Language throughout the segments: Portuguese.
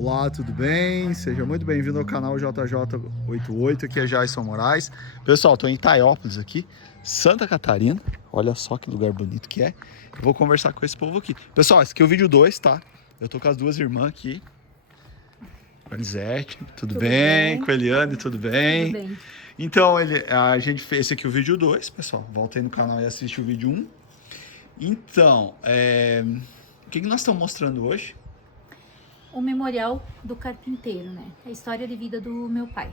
Olá, tudo bem? Seja muito bem-vindo ao canal JJ88, aqui é Jason Moraes. Pessoal, estou em Itaiópolis aqui, Santa Catarina. Olha só que lugar bonito que é. Eu vou conversar com esse povo aqui. Pessoal, esse aqui é o vídeo 2, tá? Eu tô com as duas irmãs aqui. Com a Elisete, tudo bem? Com a Eliane, tudo bem? Tudo bem. Então, a gente fez esse aqui o vídeo 2, pessoal. Volta aí no canal e assiste o vídeo 1. Então, o que nós estamos mostrando hoje? O Memorial do Carpinteiro, né? A história de vida do meu pai,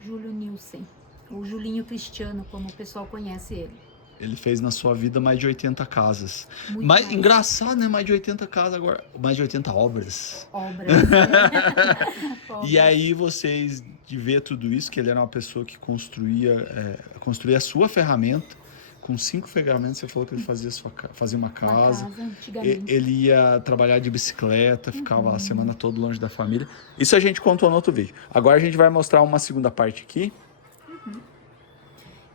Júlio Nilsen, ou Julinho Cristiano, como o pessoal conhece ele. Ele fez na sua vida mais de 80 casas. Muito Mas mais. engraçado, né? Mais de 80 casas agora. Mais de 80 obras. Obras. E aí vocês, de ver tudo isso, que ele era uma pessoa que construía a sua ferramenta. Com 5 ferramentas, você falou que ele fazia uma casa. Antigamente. Ele ia trabalhar de bicicleta, ficava a semana toda longe da família. Isso a gente contou no outro vídeo. Agora a gente vai mostrar uma segunda parte aqui.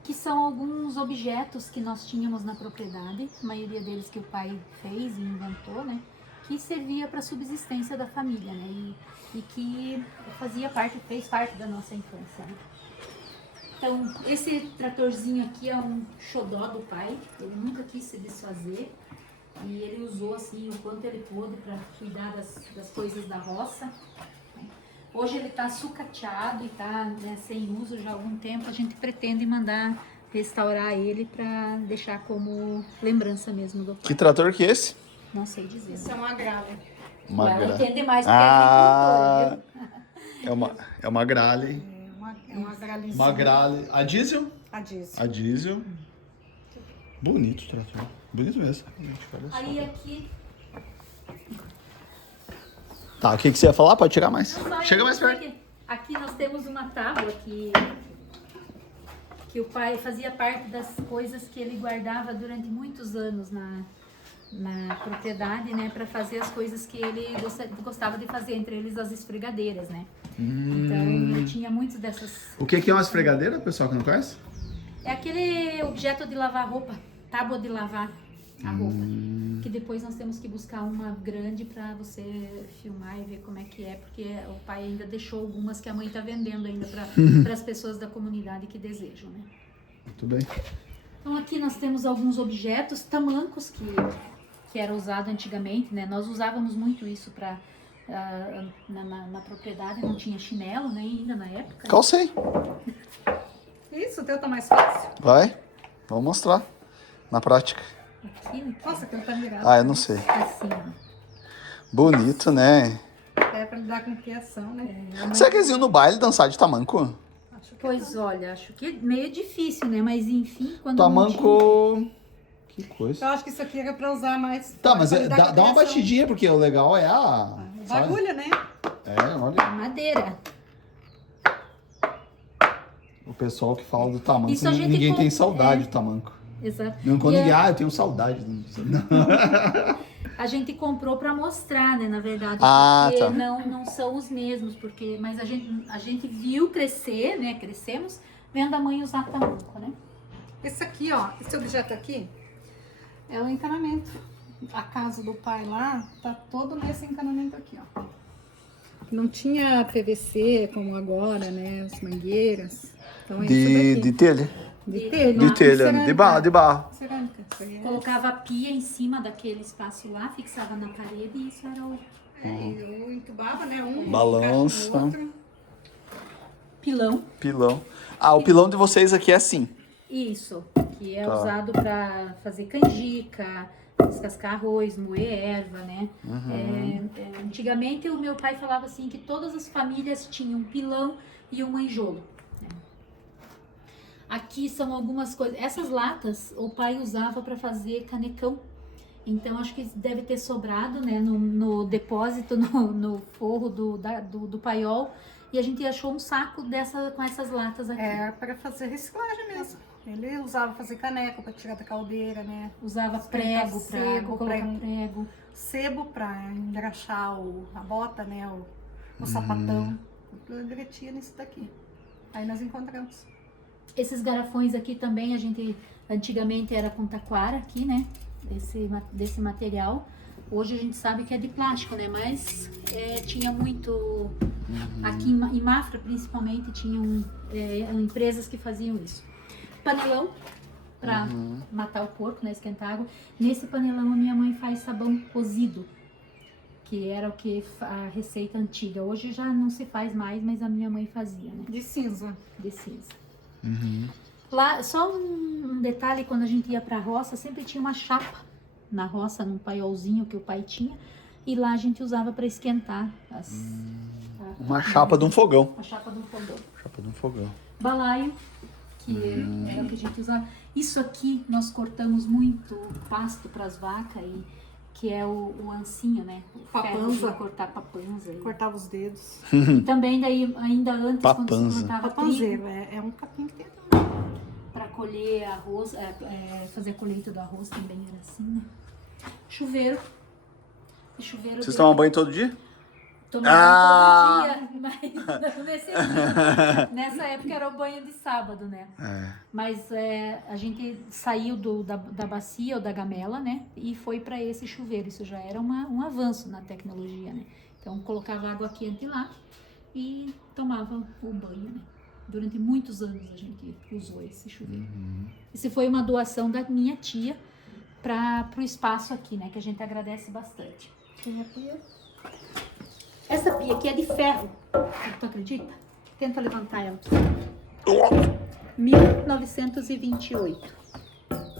Que são alguns objetos que nós tínhamos na propriedade, a maioria deles que o pai fez e inventou, né? Que servia para a subsistência da família, né? E que fez parte da nossa infância, né? Então, esse tratorzinho aqui é um xodó do pai, ele nunca quis se desfazer e ele usou assim o quanto ele pôde para cuidar das coisas da roça. Né? Hoje ele está sucateado e está sem uso já há algum tempo. A gente pretende mandar restaurar ele para deixar como lembrança mesmo do pai. Que trator que é esse? Não sei dizer. Isso é uma gralha. Ela entende mais porque é agricultora, viu? É uma grale. É uma gralhinha. Uma grale. A diesel? A diesel. A diesel. Bonito o trator. Bonito mesmo. Gente, olha só. Aí aqui... Tá, o que você ia falar? Pode chegar mais. Não, Chega mais perto. Aqui nós temos uma tábua que o pai fazia parte das coisas que ele guardava durante muitos anos na propriedade, né, para fazer as coisas que ele gostava de fazer, entre eles as esfregadeiras, né. Então eu tinha muitas dessas. O que é uma esfregadeira, pessoal que não conhece? É aquele objeto de lavar roupa, tábua de lavar a roupa, que depois nós temos que buscar uma grande para você filmar e ver como é que é, porque o pai ainda deixou algumas que a mãe está vendendo ainda para as pessoas da comunidade que desejam, né. Muito bem. Então aqui nós temos alguns objetos, tamancos que era usado antigamente, né? Nós usávamos muito isso para na propriedade, não tinha chinelo, né? Ainda na época. Calcei. Isso, o teu tá mais fácil? Vai. Vamos mostrar. Na prática. Aqui, Nossa, aquele tá virado. Ah, eu não sei. assim, ó. Bonito, né? É pra lidar com criação, né? Será que eles iam no baile dançar de tamanco? Acho que Pois olha, acho que é meio difícil, né? Mas enfim, quando Tamanco... Que coisa. Eu acho que isso aqui era pra usar mais. Tá, mas pra lidar com a dá uma criação. batidinha, porque o legal é a... sabe? Bagulho, né? Olha. madeira. O pessoal que fala do tamanco, Isso a gente ninguém tem compra, saudade do tamanco. Exato. Não, quando E ninguém, eu tenho saudade. Não. a gente comprou para mostrar, né, na verdade, Ah, porque tá. não são os mesmos, mas a gente viu crescer, né, crescemos vendo a mãe usar tamanco, né. Esse aqui, ó, esse objeto aqui é o encanamento. A casa do pai lá tá todo nesse encanamento aqui, ó. Não tinha PVC como agora, né? As mangueiras. Então é isso daqui. De telha? De telha. De telha, cerâmica. de barro. Cerâmica. Isso aí é- Colocava a pia em cima daquele espaço lá, fixava na parede e isso era o Eu entubava, né? Um Balança. encaixa no outro. pilão. Pilão. Ah, o pilão de vocês aqui é assim. Isso, que é Tá. usado para fazer canjica, descascar arroz, moer erva, né? Antigamente o meu pai falava assim que todas as famílias tinham um pilão e um manjolo. Né? Aqui são algumas coisas. Essas latas o pai usava para fazer canecão. Então acho que deve ter sobrado, né, no depósito, no forro do paiol. E a gente achou um saco com essas latas aqui. É para fazer reciclagem mesmo. Ele usava fazer caneco para tirar da caldeira, né? Usava prego para Sebo, colocar prego. prego. Sebo para engraxar a bota, né? O sapatão. Tudo derretia nisso daqui. Aí nós encontramos. Esses garrafões aqui também, a gente antigamente era com taquara aqui, né? Desse material. Hoje a gente sabe que é de plástico, né? Mas tinha muito... Aqui em Mafra, principalmente, tinham empresas que faziam isso. Panelão para matar o porco, né? Esquentar água. Nesse panelão a minha mãe faz sabão cozido, que era o que a receita antiga. Hoje já não se faz mais, mas a minha mãe fazia, né? De cinza. De cinza. Lá, só um detalhe, quando a gente ia pra roça, sempre tinha uma chapa na roça, num paiolzinho que o pai tinha, e lá a gente usava para esquentar Uma chapa de um fogão. a chapa do fogão. Chapa de um fogão. Balaio, que era o que a gente usava. Isso aqui nós cortamos muito pasto para as vacas, que é o ancinho, né? O ferro Papanza. de cortar papanza. Cortava os dedos. E também daí, ainda antes, quando Papanza. se cortava Papanzeiro, trigo, é um capim que tem também. para colher arroz, fazer a colheita do arroz também era assim, né? Chuveiro. E chuveiro Vocês tomam banho todo dia? Tomava todo dia, mas não nesse dia. Nessa época era o banho de sábado, né? Mas a gente saiu da bacia ou da gamela, né? E foi para esse chuveiro. Isso já era um avanço na tecnologia, né? Então colocava água quente lá e tomava o banho, né? Durante muitos anos a gente usou esse chuveiro. Esse foi uma doação da minha tia para o espaço aqui, né? Que a gente agradece bastante. Tinha pia. Essa pia aqui é de ferro. Tu acredita? Tenta levantar ela. 1928.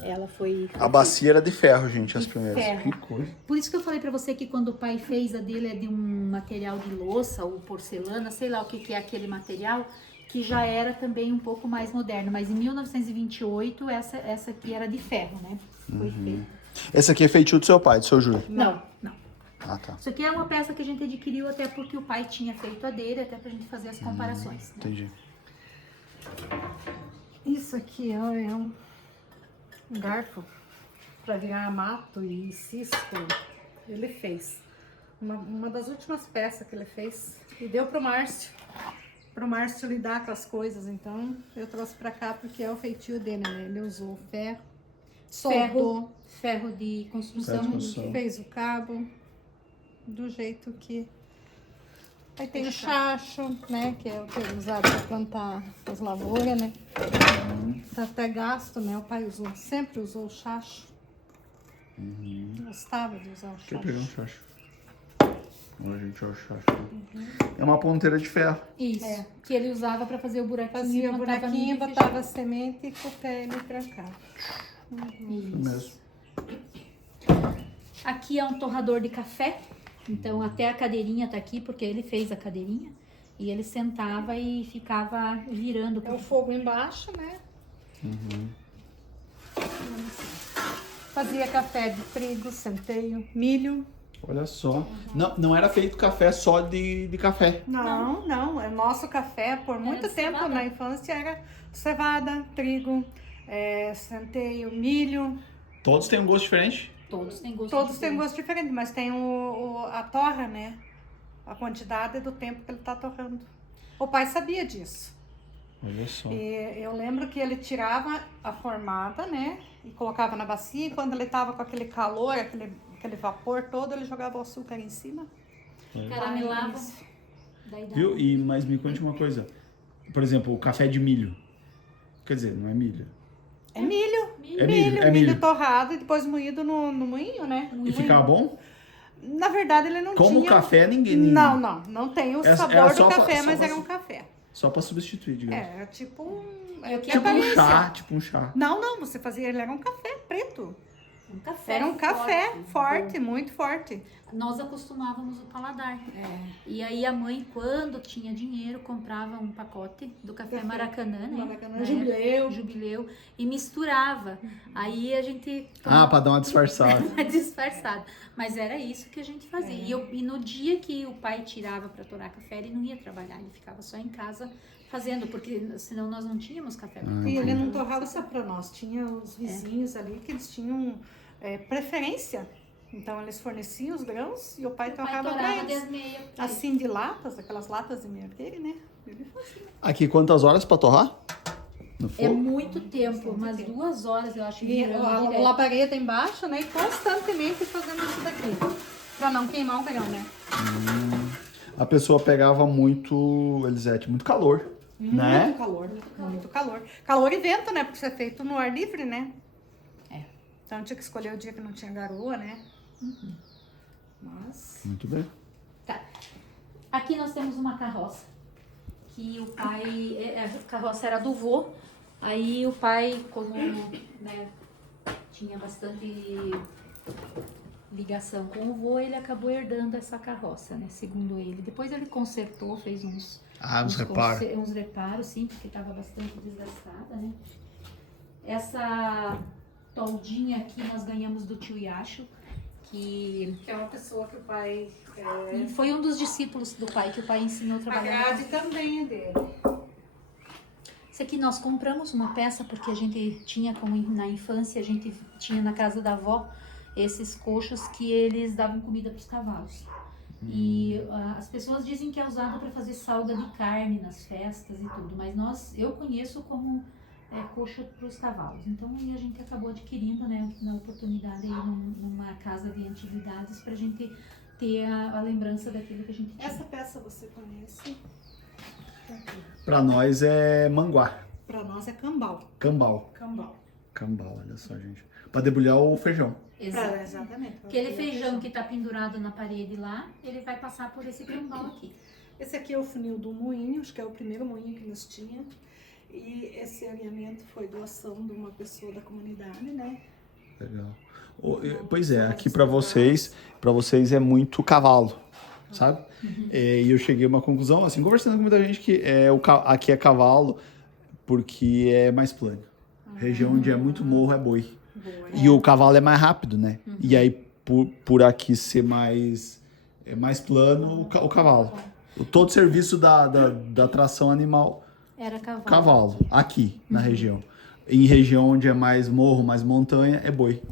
Ela foi... A bacia era de ferro, gente, as De primeiras. ferro. Que coisa. Por isso que eu falei pra você que quando o pai fez a dele é de um material de louça ou porcelana, sei lá o que é aquele material, que já era também um pouco mais moderno. Mas em 1928 essa aqui era de ferro, né? Foi feita. Esse aqui é feitio do seu pai, do seu Júlio. Não. Ah, tá. Isso aqui é uma peça que a gente adquiriu até porque o pai tinha feito a dele, até pra gente fazer as comparações. Né? Entendi. Isso aqui ó, é um garfo para virar mato e cisco. Ele fez. Uma das últimas peças que ele fez. E deu pro Márcio. Pro Márcio lidar com as coisas. Então eu trouxe para cá porque é o feitio dele, né? Ele usou ferro, soldou, Ferro de construção. Ferro de construção. fez o cabo do jeito que... Aí tem o chacho, né, que é o que é usado para plantar as lavouras, né. Tá até gasto, né, o pai sempre usou o chacho. Gostava de usar o Quer pegar um chacho. chacho? Olha, gente, olha o chacho. É uma ponteira de ferro. Isso. Que ele usava pra fazer o buraquinho. Fazia o plantava buraquinho, milho e botava a semente e com o pé ele trancava. feijão. Isso Isso. mesmo. Aqui é um torrador de café. Então até a cadeirinha tá aqui, porque ele fez a cadeirinha. E ele sentava e ficava virando. É o fogo embaixo, né. Fazia café de trigo, centeio, milho. Olha só. Não era feito café só de café. Não, o nosso café por muito de tempo cevada. na infância era cevada, trigo, centeio, milho. Todos têm um gosto diferente? Todos têm gosto Todos têm diferente. gosto diferente, mas tem a torra, né? A quantidade do tempo que ele tá torrando. O pai sabia disso. Olha só. E eu lembro que ele tirava a formada, né? E colocava na bacia. E quando ele tava com aquele calor, aquele vapor todo, ele jogava o açúcar em cima. Caramelava. Aí, Daí dava. Viu? Mas me conte uma coisa. Por exemplo, o café de milho. Quer dizer, não é milho. é milho. É milho, é milho. torrado e depois moído no moinho, né? E ficava bom? Na verdade, ele não Como tinha... café, ninguém... Não tem o Era sabor só do pra- café, só mas pra- era um café. Só pra substituir, digamos. É, tipo um... E o que é Tipo um aparência. chá, tipo um chá. Não, você fazia... Ele era um café preto. Um café. Era um café forte, bom. muito forte. Nós acostumávamos o paladar. E aí a mãe, quando tinha dinheiro, comprava um pacote do café Maracanã, né? Maracanã, Na Jubileu. época, Jubileu. E misturava. Aí a gente... Ah, pra dar uma disfarçada. disfarçado. Mas era isso que a gente fazia. E no dia que o pai tirava para torar café, ele não ia trabalhar. Ele ficava só em casa fazendo, porque senão nós não tínhamos café. E ele não torrava só pra nós. Tinha os vizinhos ali que eles tinham preferência. Então eles forneciam os grãos e o pai O pai torrava pra torava eles. 10 meia. Assim de latas, aquelas latas de merqueiro, né? Ele fazia. Aqui, quantas horas pra torrar? No É fogo? muito tempo, umas 2 horas eu acho. E virando a direto. labareda embaixo, né? E constantemente fazendo isso daqui. Pra não queimar o grão, né? A pessoa pegava muito, Elisete, muito calor, né? Muito calor, muito calor. Calor e vento, né? Porque isso é feito no ar livre, né? É. Então tinha que escolher o dia que não tinha garoa, né? Mas... Muito bem. Tá. Aqui nós temos uma carroça. Que o pai. A carroça era do vô. Aí o pai, como né, tinha bastante ligação com o vô, ele acabou herdando essa carroça, né? Segundo ele. Depois ele consertou, fez uns Reparos. uns reparos, sim, porque estava bastante desgastada, né? Essa toldinha aqui nós ganhamos do tio Yacho, que Que é uma pessoa que o pai... e foi um dos discípulos do pai que o pai ensinou a A trabalhar. grade também é dele. Isso aqui nós compramos uma peça porque a gente tinha, como na infância, a gente tinha na casa da avó esses coxos que eles davam comida para os cavalos. E as pessoas dizem que é usado para fazer salga de carne nas festas e tudo, mas eu conheço como coxo para os cavalos. Então aí a gente acabou adquirindo, né, na oportunidade aí numa casa de antiguidades para a gente ter a lembrança daquilo que a gente tinha. Essa peça você conhece? Pra nós é manguá. Pra nós é cambal. Cambal. Cambal. Cambal, olha só, gente. Pra debulhar o feijão. Exato. Exatamente. Aquele feijão que está pendurado na parede lá, ele vai passar por esse cambal aqui. Esse aqui é o funil do moinho, acho que é o primeiro moinho que nós tínhamos. E esse alinhamento foi doação de uma pessoa da comunidade, né? Legal. Pois é, aqui pra vocês é muito cavalo, sabe? E eu cheguei a uma conclusão, assim, conversando com muita gente, que aqui é cavalo porque é mais plano. Região onde é muito morro é boi. Boa. E o cavalo é mais rápido, né? E aí, por aqui ser mais plano, o cavalo. Todo serviço da tração animal, Era cavalo. cavalo, aqui na região. Em região onde é mais morro, mais montanha, é boi.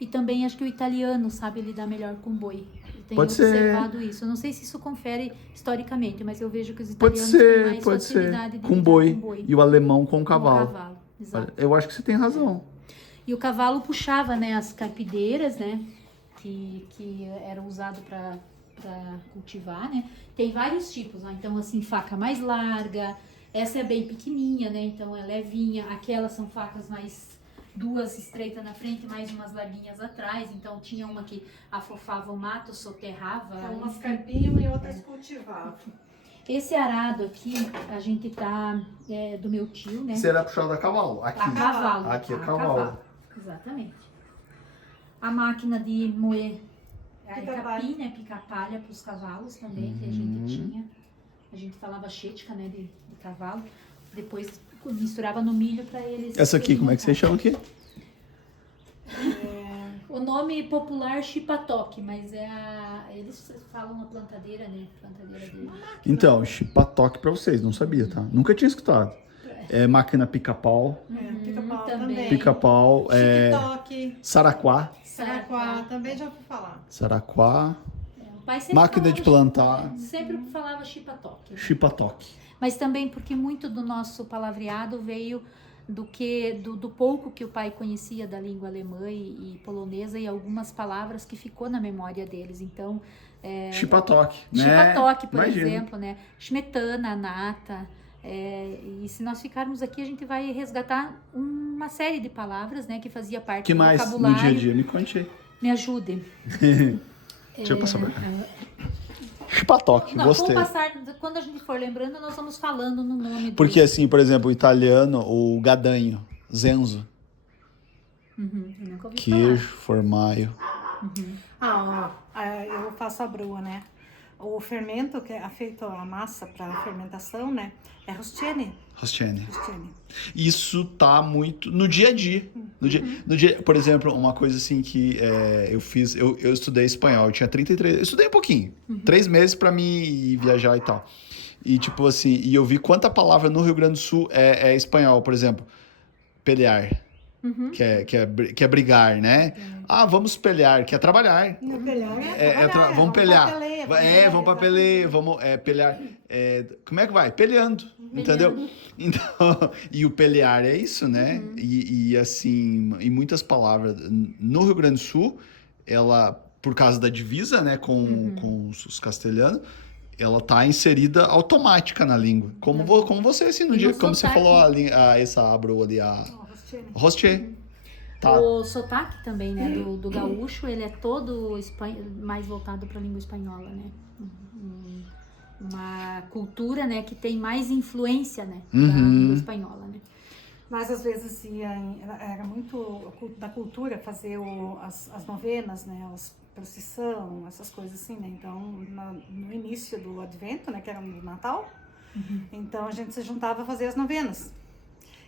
E também acho que o italiano sabe lidar melhor com boi. Eu tenho Pode ser. observado isso. Eu não sei se isso confere historicamente, mas eu vejo que os Pode italianos têm mais pode ser. facilidade de Com lidar boi. com boi. E o alemão com Com cavalo. Exato. Eu acho que você tem razão. E o cavalo puxava, né, as carpideiras, né, que eram usadas para cultivar, né. Tem vários tipos, né? Então assim, faca mais larga, essa é bem pequenininha, né, então é levinha. Aquelas são facas mais, duas estreitas na frente, mais umas larguinhas atrás. Então tinha uma que afofava o mato, soterrava. Umas carpinhas e outras cultivavam. Esse arado aqui, a gente tá, do meu tio, né. Será puxado a cavalo? Aqui. A cavalo. Aqui é A cavalo. Exatamente. A máquina de moer Pica-palha. capim, né? Pica-palha para os cavalos também, que a gente tinha. A gente falava xêtica, né? De cavalo. Depois misturava no milho para eles. Essa aqui, como é que vocês chamam aqui? O nome popular chipatoque, mas eles falam na plantadeira, né? Plantadeira dele. Então, chipatoque pra vocês, não sabia, tá? Nunca tinha escutado. É máquina pica-pau, Pica-pau também. também. pica-pau, Chique-toque. saraquá, Saraquá, também já ouvi falar. saraquá, O pai sempre máquina falava de plantar, Sempre falava chipatoque. chipatoque. Mas também porque muito do nosso palavreado veio do pouco que o pai conhecia da língua alemã e polonesa, e algumas palavras que ficou na memória deles. Então, Chipatoque, né? chipatoque, por Imagina. exemplo, né? Smetana, nata. E se nós ficarmos aqui, a gente vai resgatar uma série de palavras, né, que fazia parte Que do mais no vocabulário. dia a dia? Me conte aí. Me ajudem. Deixa eu passar pra cá. Chipatoque, Não, gostei. com o passar, quando a gente for lembrando, nós vamos falando no nome do... Porque assim, por exemplo, o italiano, o gadanho, zenzo, Eu nunca ouvi queijo, formaio. Eu faço a broa, né? O fermento que é feito a massa para fermentação, né? É rostiene. Rostiene. Rostiene. Isso tá muito no dia a dia. No dia, por exemplo, uma coisa assim que eu fiz, eu estudei espanhol, eu tinha 33, eu estudei um pouquinho, 3 meses pra mim ir viajar e tal. E tipo assim, e eu vi quanta palavra no Rio Grande do Sul é espanhol, por exemplo, pelear, que é brigar, né? Ah, vamos pelear, que é trabalhar. Vamos pelear. Vamos pra peleia, vamos pelear. Como é que vai? Peleando. entendeu? Peleando. Então, e o pelear é isso, né? E assim, em muitas palavras, no Rio Grande do Sul, ela, por causa da divisa, né, com os castelhanos, ela tá inserida automática na língua. Como você, assim, no E dia, no como você sotaque. falou, essa abro ali, a Ó, Rostiene. Rocher. Tá. O sotaque também, né, do gaúcho, ele é todo mais voltado para a língua espanhola, né? Uma cultura, né, que tem mais influência, né, da língua espanhola, né? Mas às vezes era muito da cultura fazer as novenas, né? As procissão, essas coisas assim, né? Então, no início do Advento, né? Que era no Natal, então a gente se juntava a fazer as novenas.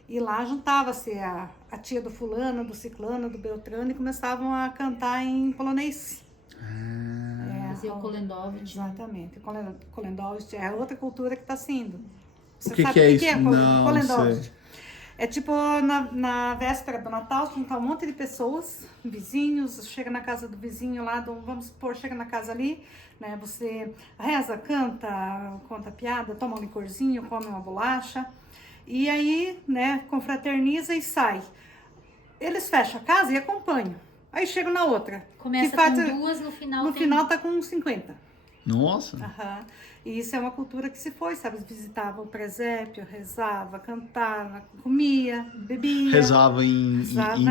E lá juntava-se a tia do fulano, do ciclano, do beltrano e começavam a cantar em polonês. Fazia o Kolendowicz. Exatamente. Kolendowicz é outra cultura que está sendo. Você O que sabe que é o isso? que é Não Kolendowicz? sei. É tipo na véspera do Natal, juntar um monte de pessoas, vizinhos, chega na casa do vizinho lá, vamos supor, chega na casa ali, né? Você reza, canta, conta piada, toma um licorzinho, come uma bolacha. E aí, né, confraterniza e sai. Eles fecham a casa e acompanham. Aí chegam na outra. Começa que com duas, no final no tem... final tá com 50. Nossa. Aham. E isso é uma cultura que se foi, sabe? Visitava o presépio, rezava, cantava, comia, bebia. Rezava em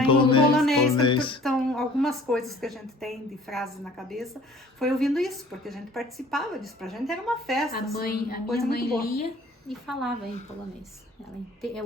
polonês. Então, algumas coisas que a gente tem de frases na cabeça foi ouvindo isso, porque a gente participava disso. Pra gente era uma festa. A assim, minha coisa mãe muito boa. lia e falava em polonês.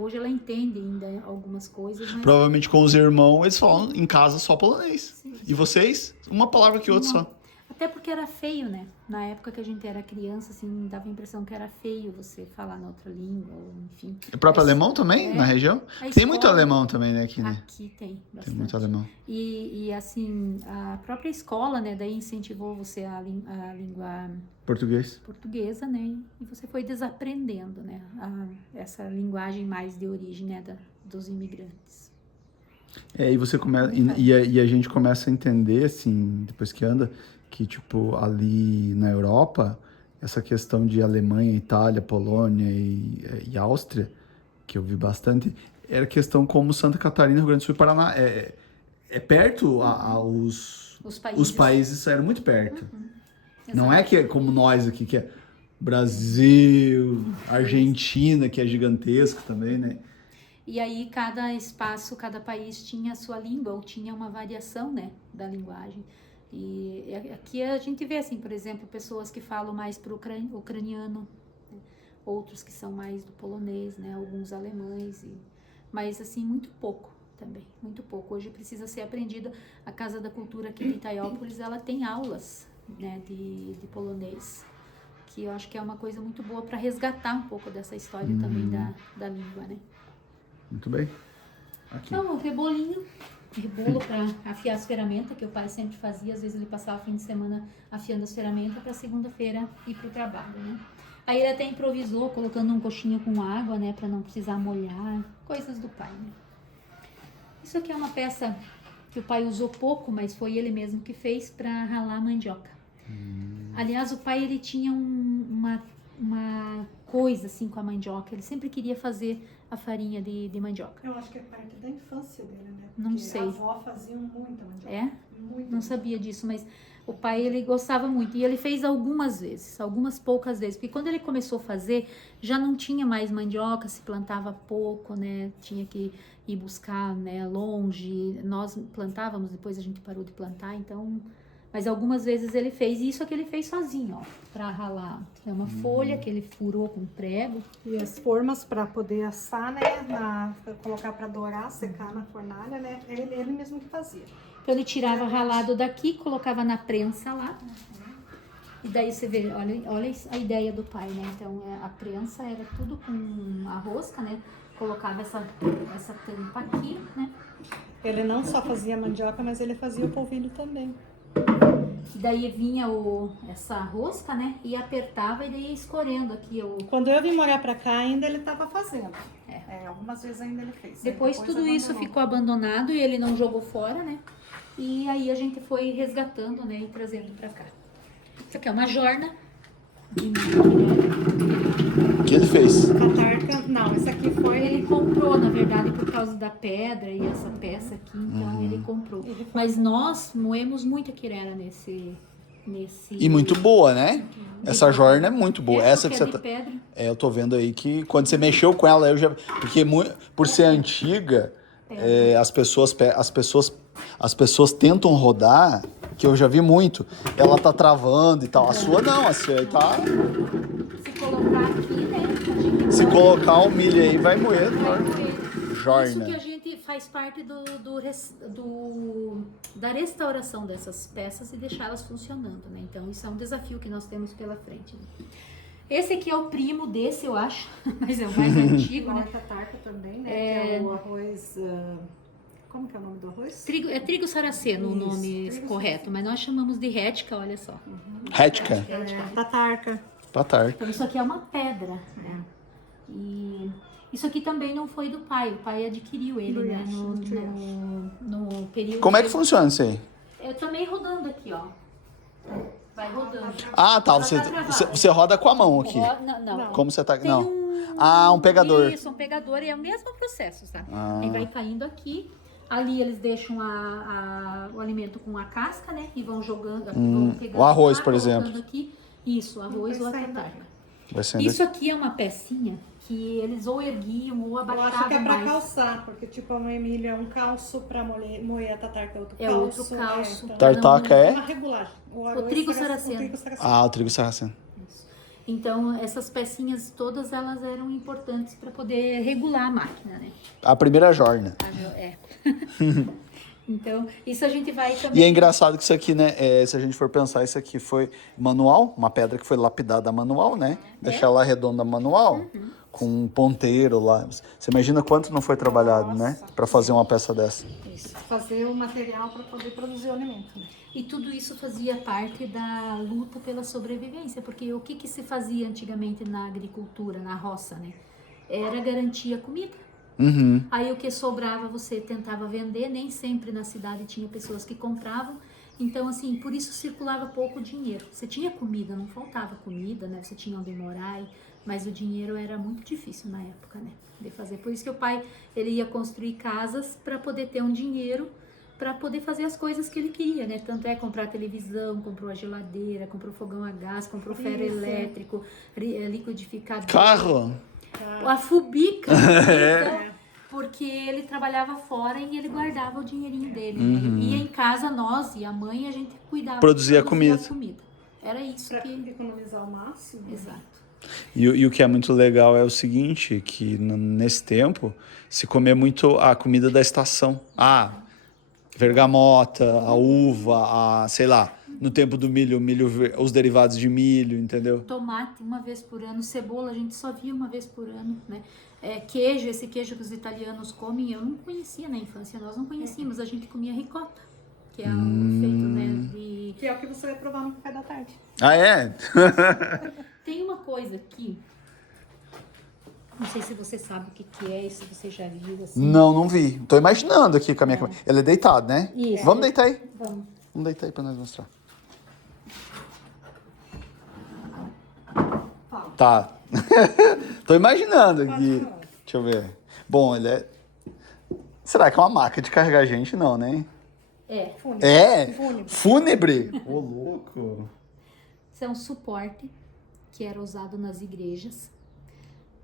Hoje ela entende ainda algumas coisas, mas... Provavelmente com os irmãos, eles falam em casa só polonês. Sim. E vocês? Uma palavra que outra só. Até porque era feio, né? Na época que a gente era criança, assim, dava a impressão que era feio você falar na outra língua, ou enfim. O próprio alemão também, na região? Tem escola- muito alemão também, né, aqui, né? Aqui tem bastante. Tem muito alemão. E assim, a própria escola, né, daí incentivou você a língua Português. portuguesa, né, e você foi desaprendendo, né, essa linguagem mais de origem, né, dos imigrantes. E você começa e a gente começa a entender, assim, depois que anda, que, tipo, ali na Europa, essa questão de Alemanha, Itália, Polônia e Áustria, que eu vi bastante, era questão como Santa Catarina, Rio Grande do Sul e Paraná. É perto, os países eram muito perto. Não é que é como nós aqui, que é Brasil, Argentina, que é gigantesco também, né? E aí cada espaço, cada país tinha a sua língua, ou tinha uma variação, né, da linguagem. E aqui a gente vê, assim, por exemplo, pessoas que falam mais para o ucraniano, né? Outros que são mais do polonês, né? Alguns alemães, mas assim, muito pouco também, muito pouco. Hoje precisa ser aprendido. A Casa da Cultura aqui de Itaiópolis, ela tem aulas, né, de polonês, que eu acho que é uma coisa muito boa para resgatar um pouco dessa história também da língua, né? Muito bem. Aqui. Então, o rebolo para afiar as ferramentas, que o pai sempre fazia. Às vezes ele passava o fim de semana afiando as ferramentas para segunda-feira ir para o trabalho, né? Aí ele até improvisou, colocando um coxinha com água, né? Para não precisar molhar, coisas do pai, né? Isso aqui é uma peça que o pai usou pouco, mas foi ele mesmo que fez para ralar mandioca. Aliás, o pai, ele tinha uma coisa assim com a mandioca. Ele sempre queria fazer a farinha de mandioca. Eu acho que é parte da infância dele, né? Não Porque sei. A avó fazia muita mandioca. É? Muito. Não sabia disso, mas o pai, ele gostava muito. E ele fez algumas vezes, algumas poucas vezes. Porque quando ele começou a fazer, já não tinha mais mandioca, se plantava pouco, né? Tinha que ir buscar, né, longe. Nós plantávamos, depois a gente parou de plantar, então... Mas algumas vezes ele fez, e isso aqui ele fez sozinho, ó, pra ralar. É uma folha que ele furou com prego. E as formas para poder assar, né? Colocar para dourar, secar na fornalha, né? Ele mesmo que fazia. Então ele tirava ralado daqui, colocava na prensa lá. E daí você vê, olha a ideia do pai, né? Então a prensa era tudo com a rosca, né? Colocava essa tampa aqui, né? Ele não só fazia mandioca, mas ele fazia o polvilho também. E daí vinha essa rosca, né? E apertava e daí ia escorrendo aqui. Quando eu vim morar pra cá, ainda ele tava fazendo. Algumas vezes ainda ele fez. Depois tudo isso ficou abandonado e ele não jogou fora, né? E aí a gente foi resgatando, né? E trazendo pra cá. Isso aqui é uma jorna. de máquina. que ele fez? Catarca, não, esse aqui foi. Ele comprou, na verdade, por causa da pedra e essa peça aqui, então ele comprou. Mas nós moemos muita quirera nesse... E muito boa, né? Essa jorna é muito boa. Essa que é você de tá... pedra. É, eu tô vendo aí que quando você mexeu com ela, eu já... Porque por ser antiga, as pessoas tentam rodar, que eu já vi muito. Ela tá travando e tal. A sua não, a sua aí tá... Se colocar aqui, né? A gente Se colocar o milho aí, vai moer. vai moer. Jorna. Isso que a gente faz parte da restauração dessas peças e deixá-las funcionando, né? Então isso é um desafio que nós temos pela frente. Né? Esse aqui é o primo desse, eu acho, mas é o mais antigo, né? Catarca também, né? Que é o arroz. Como que é o nome do arroz? Trigo saraceno, o Isso, nome trigo correto, mas nós chamamos de rética, olha só. Rética. Tatarca. Patar. Então isso aqui é uma pedra, né? E isso aqui também não foi do pai, o pai adquiriu ele, né? No período. Como é que funciona isso aí? Eu também rodando aqui, ó. Vai rodando. Ah, tá. Você roda com a mão aqui. Não. Como você tá... Tem Não. Um pegador. Isso, um pegador, e é o mesmo processo, sabe? Ah. Aí vai caindo aqui, ali eles deixam o alimento com a casca, né? E vão jogando, vão pegando o arroz, lá, por colocando exemplo. Aqui. Isso, arroz ou a tatarca. Vai sendo... Isso aqui é uma pecinha que eles ou erguiam ou Eu abaixavam acho que é pra mais. calçar, porque tipo a mãe Emília é um calço pra moer a tatarca, é outro É calço. outro calço. Então, Tartaca é é? uma regulagem. O trigo saraceno. Ah, o trigo sarraceno. Então, essas pecinhas todas elas eram importantes para poder regular a máquina, né? A primeira jorna. É. Então, isso a gente vai também... E é engraçado que isso aqui, né? Se a gente for pensar, isso aqui foi manual, uma pedra que foi lapidada manual, né? Deixar ela redonda manual, com um ponteiro lá. Você imagina quanto não foi trabalhado, né? Pra fazer uma peça dessa. Isso, fazer o material para poder produzir o alimento. Né? E tudo isso fazia parte da luta pela sobrevivência, porque o que se fazia antigamente na agricultura, na roça, né? Era garantir a comida. Uhum. Aí o que sobrava você tentava vender, nem sempre na cidade tinha pessoas que compravam. Então, assim, por isso circulava pouco dinheiro. Você tinha comida, não faltava comida, né? Você tinha onde morar, mas o dinheiro era muito difícil na época, né? De fazer. Por isso que o pai, ele ia construir casas para poder ter um dinheiro para poder fazer as coisas que ele queria, né? Tanto é comprar televisão, comprou a geladeira, comprou fogão a gás, comprou ferro elétrico, liquidificador. Carro! A fubica, então, porque ele trabalhava fora e ele guardava o dinheirinho dele. Né? E em casa, nós e a mãe, a gente cuidava. Produzia a comida. Era isso Pra que... economizar o máximo. Exato. E o que é muito legal é o seguinte, que nesse tempo se comia muito a comida da estação. Bergamota, a uva, sei lá, no tempo do milho, os derivados de milho, entendeu? Tomate uma vez por ano, cebola a gente só via uma vez por ano, né? Queijo, esse queijo que os italianos comem, eu não conhecia na infância, nós não conhecíamos, a gente comia ricota, que é um feito, né, de... Que é o que você vai provar no café da tarde. Ah, é? Tem uma coisa aqui, não sei se você sabe o que é, se você já viu, assim. Não vi. Tô imaginando aqui com a minha câmera. Ele é deitado, né? Isso. Vamos deitar aí. Vamos. Vamos deitar aí pra nós mostrar. Tá. Tô imaginando aqui. Deixa eu ver. Bom, ele é... Será que é uma máquina de carregar gente? Não, né? Fúnebre. Fúnebre? Ô, louco. Isso é um suporte que era usado nas igrejas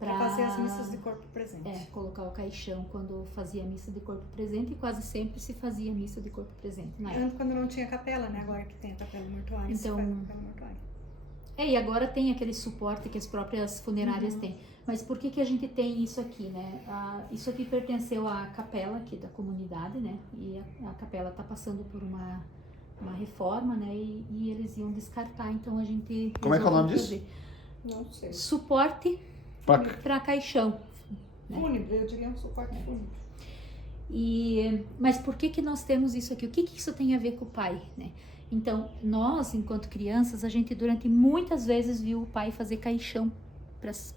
Pra fazer as missas de corpo presente. Colocar o caixão quando fazia missa de corpo presente, e quase sempre se fazia missa de corpo presente na época. Antes, quando não tinha capela, né? Agora que tem a capela mortuária, Então, se faz a capela mortuária. E agora tem aquele suporte que as próprias funerárias têm. Mas por que a gente tem isso aqui, né? Isso aqui pertenceu à capela aqui da comunidade, né? E a capela está passando por uma reforma, né? E eles iam descartar, então a gente... Como é que é o nome disso? Não sei. Suporte para caixão. Né? Fúnebre, eu diria um suporte fúnebre. Mas por que nós temos isso aqui? O que isso tem a ver com o pai, né? Então, nós, enquanto crianças, a gente durante muitas vezes viu o pai fazer caixão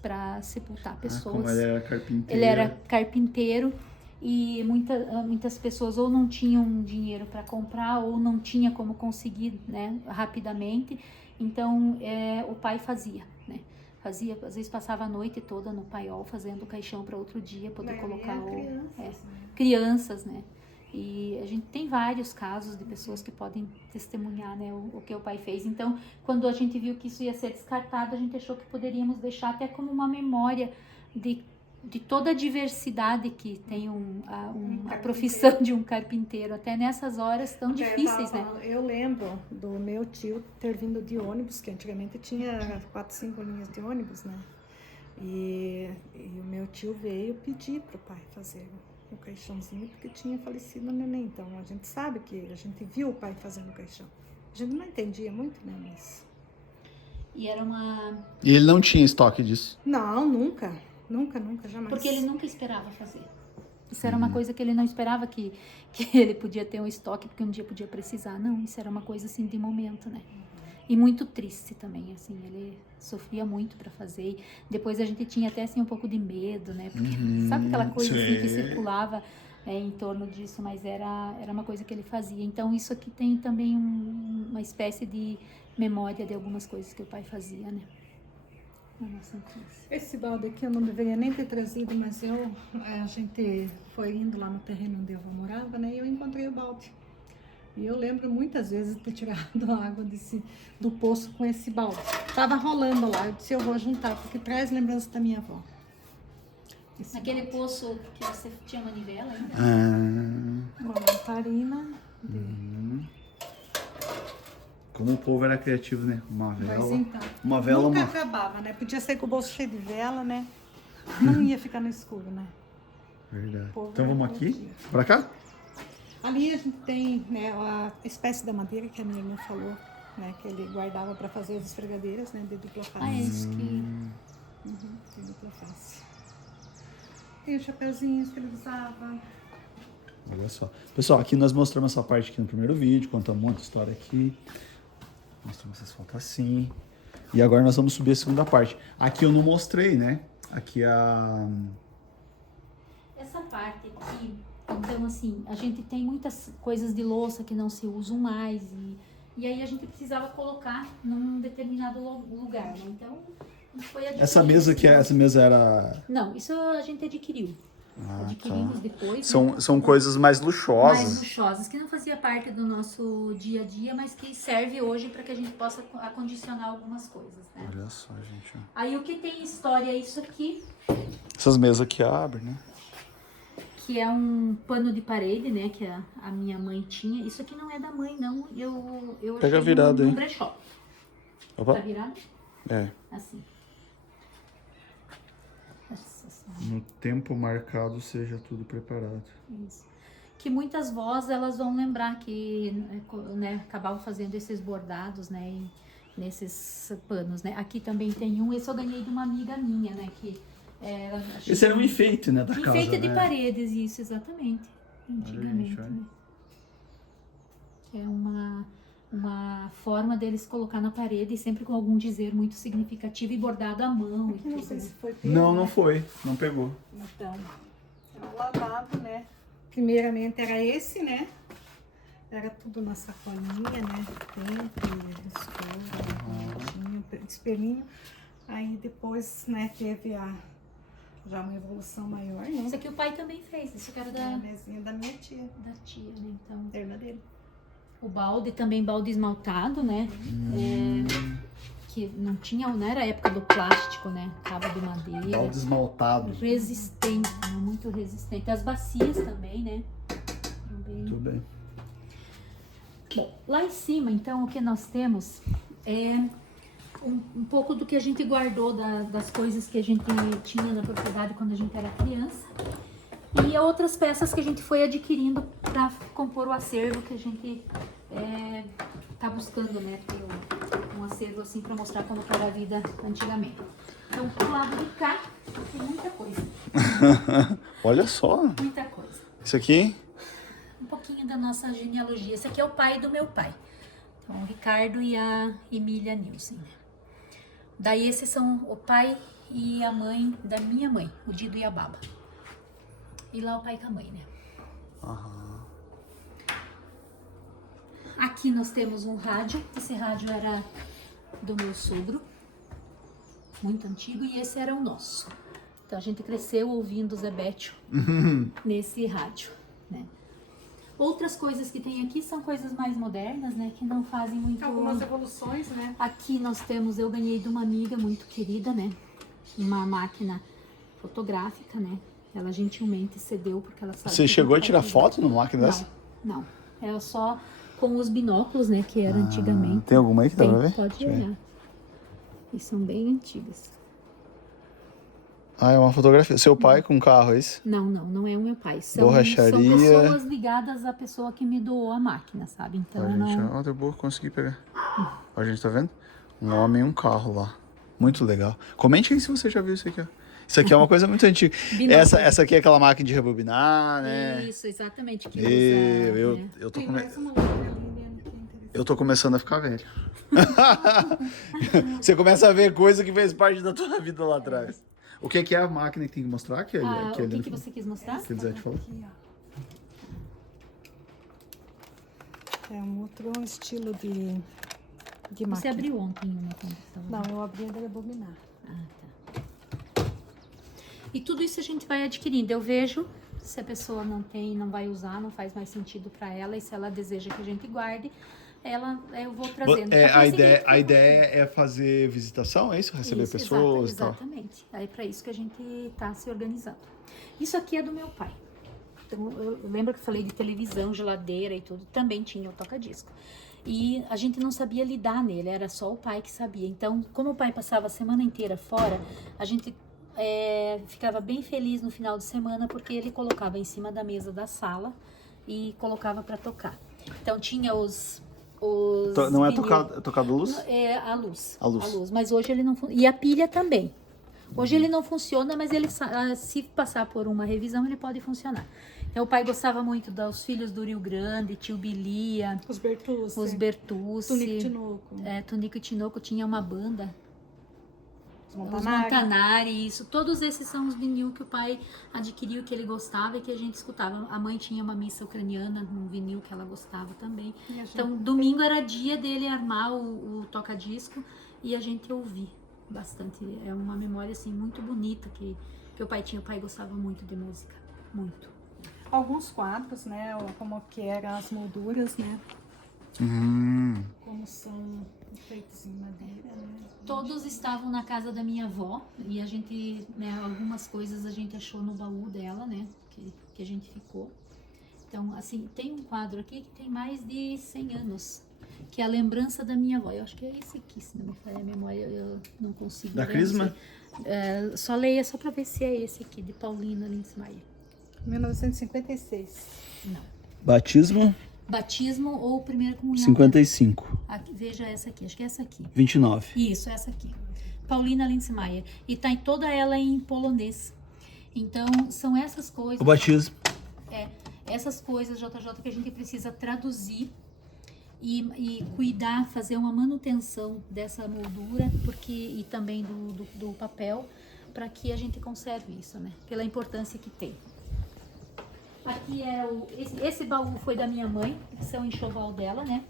para sepultar pessoas. Como ele era carpinteiro. Ele era carpinteiro e muitas pessoas ou não tinham dinheiro para comprar ou não tinha como conseguir, né, rapidamente. Então, o pai fazia, né? Fazia, às vezes passava a noite toda no paiol fazendo o caixão para outro dia poder colocar crianças, né? E a gente tem vários casos de pessoas que podem testemunhar, né, o que o pai fez. Então, quando a gente viu que isso ia ser descartado, a gente achou que poderíamos deixar até como uma memória de toda a diversidade que tem a profissão de um carpinteiro, até nessas horas tão difíceis, né? Eu lembro do meu tio ter vindo de ônibus, que antigamente tinha 4, 5 linhas de ônibus, né? E o meu tio veio pedir pro pai fazer o caixãozinho, porque tinha falecido o neném. Então, a gente sabe que a gente viu o pai fazendo o caixão. A gente não entendia muito, né, mas... E era uma... E ele não tinha estoque disso? Não, nunca. Nunca, jamais. Porque ele nunca esperava fazer. Isso era uma coisa que ele não esperava que ele podia ter um estoque, porque um dia podia precisar. Não, isso era uma coisa assim de momento, né? E muito triste também, assim, ele sofria muito para fazer. E depois a gente tinha até assim um pouco de medo, né? Porque sabe aquela coisa assim que circulava em torno disso, mas era uma coisa que ele fazia. Então isso aqui tem também uma espécie de memória de algumas coisas que o pai fazia, né? Esse balde aqui eu não deveria nem ter trazido, mas a gente foi indo lá no terreno onde eu morava, né? E eu encontrei o balde. E eu lembro muitas vezes de ter tirado a água do poço com esse balde. Tava rolando lá, eu disse, eu vou juntar, porque traz lembrança da minha avó. Aquele poço que você tinha manivela ainda? Uma lamparina. Como o povo era criativo, né? Uma vela. Mas então, uma vela, nunca acabava, né? Podia ser com o bolso cheio de vela, né? Não ia ficar no escuro, né? Verdade. Povo Então vamos aqui? Pra cá? Ali a gente tem, né, a espécie da madeira que a minha irmã falou, né? Que ele guardava para fazer as esfregadeiras, né? De dupla face. Ah, é isso que... Tem dupla face. Tem os chapeuzinhos que ele usava. Olha só. Pessoal, aqui nós mostramos essa parte aqui no primeiro vídeo, contamos muita história aqui. Mostramos essas fotos assim. E agora nós vamos subir a segunda parte. Aqui eu não mostrei, né? Aqui Essa parte aqui, então assim, a gente tem muitas coisas de louça que não se usam mais e aí a gente precisava colocar num determinado lugar, né? Então, a gente foi adquirindo. Essa mesa era... Não, isso a gente adquiriu. Adquirimos depois. São coisas mais luxuosas. Mais luxuosas, que não fazia parte do nosso dia a dia, mas que serve hoje para que a gente possa acondicionar algumas coisas, né? Olha só, gente. Aí o que tem história é isso aqui. Essas mesas aqui abrem, né? Que é um pano de parede, né? Que a minha mãe tinha. Isso aqui não é da mãe, não. Eu Pega achei virado no aí. brechó. Opa. Tá virado? É. Assim. No tempo marcado seja tudo preparado. Isso. Que muitas vós, elas vão lembrar que, né, acabavam fazendo esses bordados, né, nesses panos, né. Aqui também tem esse eu ganhei de uma amiga minha, né, que... Esse era um enfeite, né, da casa, enfeite de né? paredes, isso, exatamente. Antigamente, Olha. né. É uma forma deles colocar na parede, sempre com algum dizer muito significativo e bordado à mão. Aqui E não tudo, sei né? se foi pego, Não, né? não foi. Não pegou. Então, era lavado, né? Primeiramente era esse, né? Era tudo na sacolinha, né? Tempo, escova, espelhinho. Aí depois, né, teve já uma evolução maior, né? Isso aqui o pai também fez, isso que era A mesinha da minha tia, da tia, né? Então, da irmã dele. o balde também, balde esmaltado, né? Que não era a época do plástico, né? Cabo de madeira. Balde esmaltado. Resistente, né? Muito resistente. As bacias também, né? Também. Tudo bem. Bom, lá em cima, então, o que nós temos é um pouco do que a gente guardou das coisas que a gente tinha na propriedade quando a gente era criança. E outras peças que a gente foi adquirindo para compor o acervo que a gente tá buscando, né? Ter um acervo assim para mostrar como era a vida antigamente. Então, pro lado de cá, tem muita coisa. Olha só. Muita coisa. Isso aqui? Um pouquinho da nossa genealogia. Esse aqui é o pai do meu pai. Então, o Ricardo e a Emília Nilsen. Daí, esses são o pai e a mãe da minha mãe, o Dido e a Baba. E lá o pai com a mãe, né? Aham. Aqui nós temos um rádio. Esse rádio era do meu sogro, muito antigo, e esse era o nosso. Então a gente cresceu ouvindo Zé Bétio nesse rádio, né? Outras coisas que tem aqui são coisas mais modernas, né? Que não fazem muito... Algumas evoluções, né? Aqui nós temos, eu ganhei de uma amiga muito querida, né? Uma máquina fotográfica, né? Ela gentilmente cedeu porque ela sabe... Você chegou a tirar foto numa máquina dessa? Não. Era só com os binóculos, né? Que era antigamente. Tem alguma aí que dá pra ver? Pode Deixa eu ver. olhar. E são bem antigas. Ah, é uma fotografia. Seu pai com carro, é isso? Não é o meu pai. São Borracharia. pessoas ligadas à pessoa que me doou a máquina, sabe? Então Ó, eu gente, não... ó, deu boa, consegui pegar. Ó, gente, tá vendo? Um homem e um carro lá. Muito legal. Comente aí se você já viu isso aqui, ó. Isso aqui é uma coisa muito antiga. Binóculo. Essa aqui é aquela máquina de rebobinar, né? Isso, exatamente. Que Eu, usa, né? eu, tô Tem come... mais uma outra ali, Liliane, que é interessante. eu tô começando a ficar velho. Você começa a ver coisa que fez parte da tua vida lá atrás. O que é a máquina que tem que mostrar? O que você quis mostrar? Que o Zé te falou? Aqui, ó. É um outro estilo de máquina. Você abriu ontem uma condição. Não, eu abri a de rebobinar. Tá. E tudo isso a gente vai adquirindo. Eu vejo se a pessoa não tem, não vai usar, não faz mais sentido para ela, e se ela deseja que a gente guarde, eu vou trazendo. A ideia é fazer visitação, é isso? Receber Isso, pessoas e tal? exatamente. É para isso que a gente está se organizando. Isso aqui é do meu pai. Então, eu lembro que eu falei de televisão, geladeira e tudo, também tinha o toca-disco. E a gente não sabia lidar nele, era só o pai que sabia. Então, como o pai passava a semana inteira fora, a gente ficava bem feliz no final de semana, porque ele colocava em cima da mesa da sala e colocava para tocar. Então, tinha os Não é vinil. tocado luz? É a luz. A luz. Mas hoje ele não funciona. E a pilha também. Hoje ele não funciona, mas ele se passar por uma revisão, ele pode funcionar. Então o pai gostava muito dos Filhos do Rio Grande, Tio Bilia, Os Bertucci. os Bertucci. Tunico e Tinoco. Tunico e Tinoco tinha uma banda. Os Os Montanari. Montanari, isso. Todos esses são os vinil que o pai adquiriu, que ele gostava e que a gente escutava. A mãe tinha uma missa ucraniana, um vinil que ela gostava também. E a gente- Então, domingo era dia dele armar o toca-disco e a gente ouvir bastante. É uma memória, assim, muito bonita que o pai tinha. O pai gostava muito de música, muito. Alguns quadros, né? Como que eram as molduras, né? Como são feitos em madeira, né? Todos estavam na casa da minha avó e a gente, né, algumas coisas a gente achou no baú dela, né, que a gente ficou. Então, assim, tem um quadro aqui que tem mais de 100 anos, que é a lembrança da minha avó. Eu acho que é esse aqui, se não me falha a memória, eu não consigo Da ver, Crisma? não sei. Só leia só para ver se é esse aqui, de Paulina Lindsmayer. 1956. Não. Batismo, Batismo ou primeira comunhão. 55. Aqui, veja essa aqui, acho que é essa aqui. 29. Isso, essa aqui. Paulina Lindsmayer. E tá em toda ela em polonês. Então, são essas coisas. O batismo. Essas coisas, JJ, que a gente precisa traduzir e cuidar, fazer uma manutenção dessa moldura, e também do papel, para que a gente conserve isso, né? Pela importância que tem. Aqui esse baú foi da minha mãe, esse é o enxoval dela, né?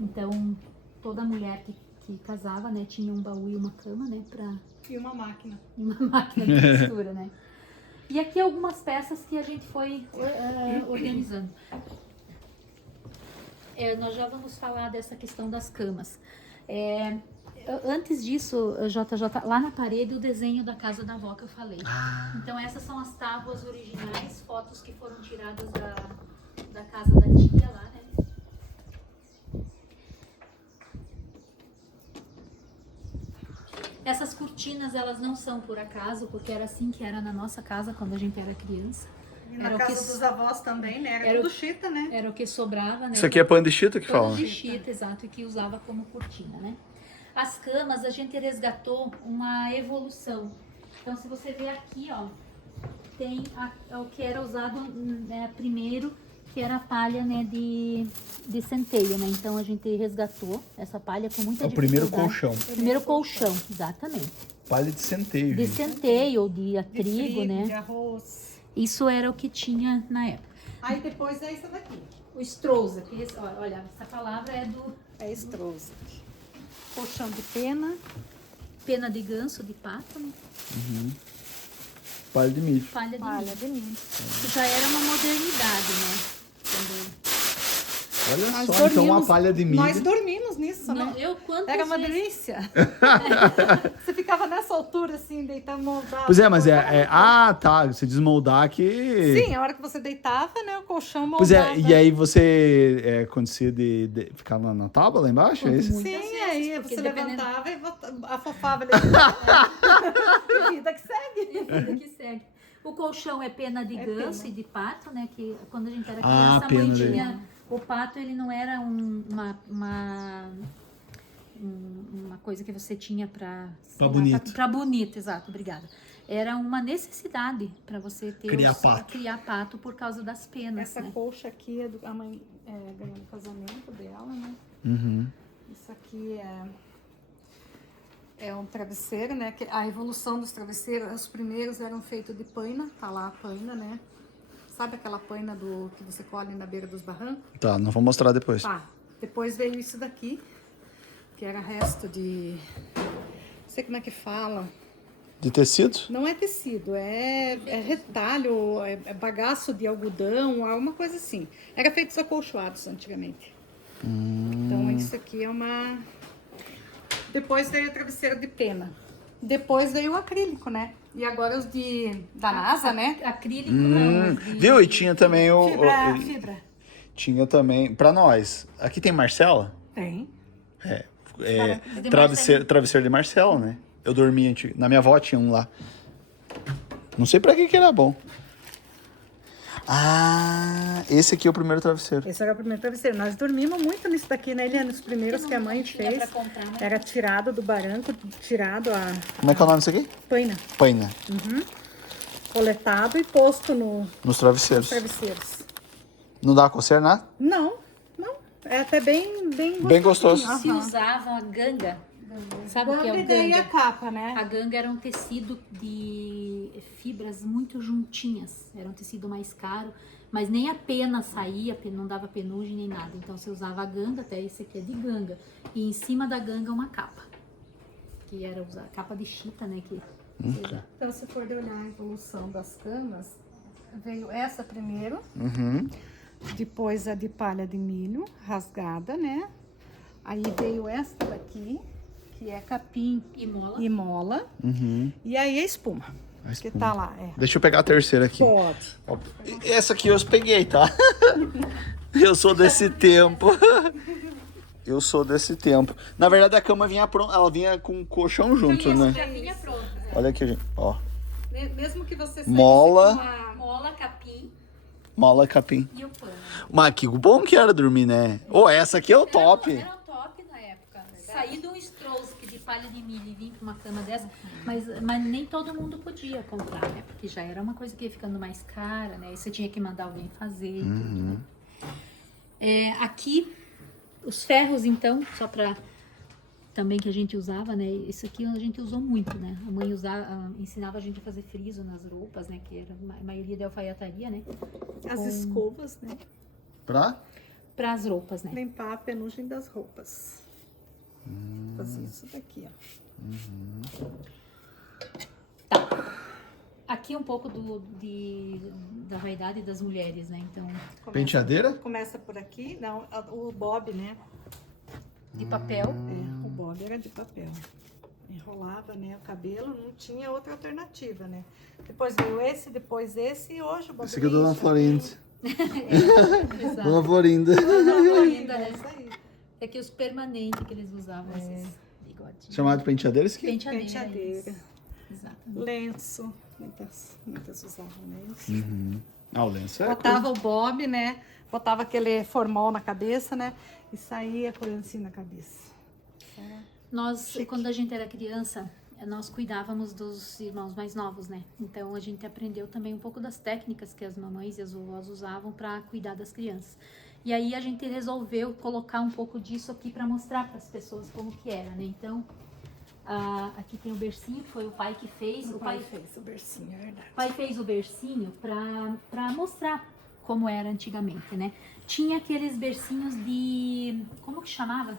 Então, toda mulher que casava, né, tinha um baú e uma cama, né, E uma máquina. e uma máquina de costura, né? E aqui algumas peças que a gente foi organizando. Nós já vamos falar dessa questão das camas. Antes disso, JJ, lá na parede o desenho da casa da avó que eu falei. Então essas são as tábuas originais, fotos que foram tiradas da casa da tia lá, né? Essas cortinas, elas não são por acaso, porque era assim que era na nossa casa quando a gente era criança. E na Era o casa que- dos avós também, né? Era Era tudo o- chita, né? Era o que sobrava, né? Isso aqui é pano de chita que fala? Pano de chita, exato, e que usava como cortina, né? As camas, a gente resgatou uma evolução. Então, se você ver aqui, ó, tem o que era usado primeiro, que era a palha, né, de centeio, né? Então, a gente resgatou essa palha com muita É o primeiro dificuldade. colchão. Primeiro colchão, exatamente. Palha de centeio, De gente. centeio ou de De trigo, de né? arroz. Isso era o que tinha na época. Aí depois é isso daqui. O Strouza, que olha, essa palavra é do... É estrousa. colchão de pena. Pena de ganso, de pato, né? Palha de milho. Palha de Palha milho. de milho. Que já era uma modernidade, né? Quando... Olha Nós só, então uma dormimos- palha de milho. Nós dormimos nisso, Não, né? eu quantas Era uma vezes... delícia. Você ficava nessa altura, assim, deitado, moldado. Pois é, mas ah, tá. Você desmoldar que. Sim, a hora que você deitava, né? O colchão moldava. Pois é, e aí você acontecia de ficar na tábua lá embaixo? É isso? Muito. Sim, Muitas vezes, aí porque você dependendo- levantava e afofava ali. E vida que segue. Vida que segue. O colchão é pena de É ganso pena. e de pato, né? Que quando a gente era Ah, criança, a mãe pena de- tinha... O pato, ele não era uma coisa que você tinha pra... sei lá, bonito. Pra bonito, exato, obrigada. Era uma necessidade pra você ter... Criar pato. por causa das penas, Essa né? colcha aqui é a mãe ganhou no casamento dela, né? Uhum. Isso aqui é um travesseiro, né? Que a evolução dos travesseiros, os primeiros eram feitos de paina, tá lá a paina, né? Sabe aquela paina que você colhe na beira dos barrancos? Tá, não vou mostrar depois. Tá. Depois veio isso daqui, que era resto de... Não sei como é que fala. De tecido? Não é tecido, é retalho, é bagaço de algodão, alguma coisa assim. Era feito os acolchoados antigamente. Então isso aqui é uma... Depois veio o travesseiro de pena. Depois veio o acrílico, né? E agora os da NASA, né? Acrílico, não. Viu? E tinha também Fibra. Tinha também. Pra nós. Aqui tem Marcela? Tem. de Travesseiro de Marcela, né? Eu dormia na minha avó tinha um lá. Não sei pra que era bom. Ah, esse aqui é o primeiro travesseiro. Esse era o primeiro travesseiro. Nós dormimos muito nisso daqui, né, Eliane? Os primeiros que a mãe tinha fez. pra comprar, né? Era tirado do barranco, tirado a Como é que é o nome disso aqui? paina. Paina. Coletado e posto Nos travesseiros. travesseiros. Não dá coceira, nada? Não. É até bem Bem gostoso. Se usava a ganga. Sabe o que é o E daí a ganga? capa, né? A ganga era um tecido de fibras muito juntinhas. Era um tecido mais caro, mas nem a pena saía, não dava penugem nem nada. Então você usava a ganga, até esse aqui é de ganga. E em cima da ganga uma capa. Que era a capa de chita, né? Que você usava. Então, se for de olhar a evolução das camas, veio essa primeiro, Uhum. depois a de palha de milho, rasgada, né? Aí veio esta daqui, que é capim E mola. e mola. Uhum. E aí a espuma, A que espuma. tá lá. Deixa eu pegar a terceira aqui. Pode. Ó, essa aqui eu peguei, tá? Eu sou desse tempo. Eu sou desse tempo. Na verdade, a cama vinha pronta. Ela vinha com o colchão junto, né? Já vinha pronta. Olha aqui, gente. Ó. Mesmo que você saísse Mola. com uma- Mola, capim Mola capim. e o pano. Mas que bom que era dormir, né? Ô, essa aqui é o top. Era o top na época. Sair de um Strauss de palha de milho e vir para uma cama dessa, mas nem todo mundo podia comprar, né? Porque já era uma coisa que ia ficando mais cara, né? E você tinha que mandar alguém fazer e tudo, né? Aqui, os ferros, então, só para também que a gente usava, né? Isso aqui a gente usou muito, né? A mãe ensinava a gente a fazer friso nas roupas, né? Que era a maioria de alfaiataria, né? as escovas, né? Pra? Para as roupas, né? Limpar a penugem das roupas. Fazer isso daqui, ó. Aqui um pouco da vaidade das mulheres, né? Então, Penteadeira? Começa por aqui. Não, o bob, né? de papel. O bob era de papel. Enrolava, né, o cabelo, não tinha outra alternativa, né? Depois veio esse, depois esse e hoje o bob. Esse aqui é Dona Florinda. Exato. Dona Florinda. Ainda, É né? isso aí. É que os permanentes que eles usavam, esses bigodinhos. Chamado de penteadeira esse aqui? Penteadeira. Penteadeira. isso. Exato. Lenço. Muitas usavam, né? Isso. Ah, o lenço é Botava o bob, né? Botava aquele formol na cabeça, né? E saía com assim na cabeça. Nós, quando a gente era criança, nós cuidávamos dos irmãos mais novos, né? Então a gente aprendeu também um pouco das técnicas que as mamães e as vovós usavam para cuidar das crianças. E aí a gente resolveu colocar um pouco disso aqui para mostrar para as pessoas como que era, né? Então, aqui tem o bercinho, que foi o pai que fez. O pai fez o bercinho, é verdade. O pai fez o bercinho para mostrar como era antigamente, né? Tinha aqueles bercinhos de... Como que chamava?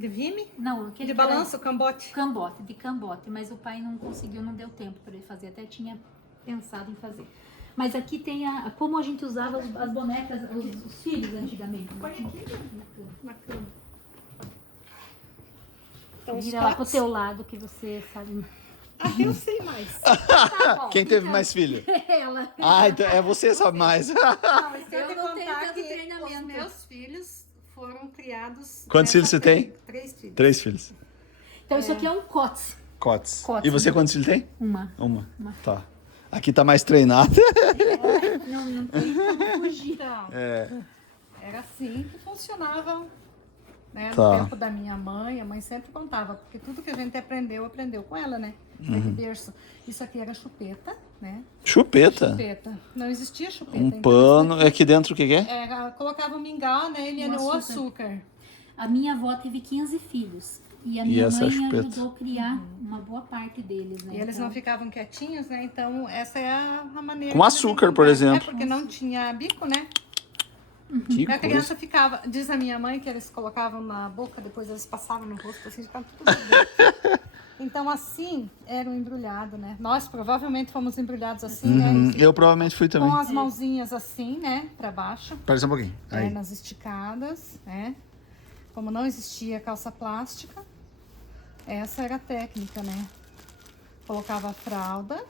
De vime? Não, aquele De que era balanço, cambote? Cambote, de cambote, mas o pai não conseguiu, não deu tempo para ele fazer, até tinha pensado em fazer. Mas aqui tem como a gente usava as bonecas, os filhos antigamente. Põe aqui na cama. Então, os Vira lá pro pratos. teu lado que você sabe. Ah, eu sei mais. Tá bom, Quem teve então, mais filho? Ela. Ah, então é você sabe mais. Não, mas tem Eu que não tenho contar tanto que treinamento. os meus filhos foram criados... Quantos filhos você tem? 3 filhos. 3 filhos. Então isso aqui é um cotes. Cotes. Cotes, E você né? quantos filhos tem? Uma. Uma. Uma. Tá. Aqui tá mais treinado. Não tem como fugir. Então, É. era assim que funcionava, né? Tá. No tempo da minha mãe, a mãe sempre contava, porque tudo que a gente aprendeu com ela, né? Uhum. Berço. Isso aqui era chupeta, né? Chupeta. Chupeta. Não existia chupeta. Um então pano. isso Aqui dentro o que que é? aqui colocava um mingau, né? Ele Um era o açúcar. açúcar. A minha avó teve 15 filhos. E a E minha essa mãe chupeta? ajudou a criar uma boa parte deles, né? E eles Então, não ficavam quietinhos, né? Então, essa é a maneira. Com da açúcar, gente por brincar. exemplo. É porque não tinha bico, né? Que E a criança coisa. ficava, diz a minha mãe, que eles colocavam na boca, depois eles passavam no rosto, assim, ficava tudo dentro. Então, assim, era um embrulhado, né? Nós provavelmente fomos embrulhados assim, Uhum. né? Eu provavelmente fui também. Com as mãozinhas assim, né? Pra baixo, Parece um pouquinho. Aí. pernas esticadas, né? Como não existia calça plástica, essa era a técnica, né? Colocava a fralda,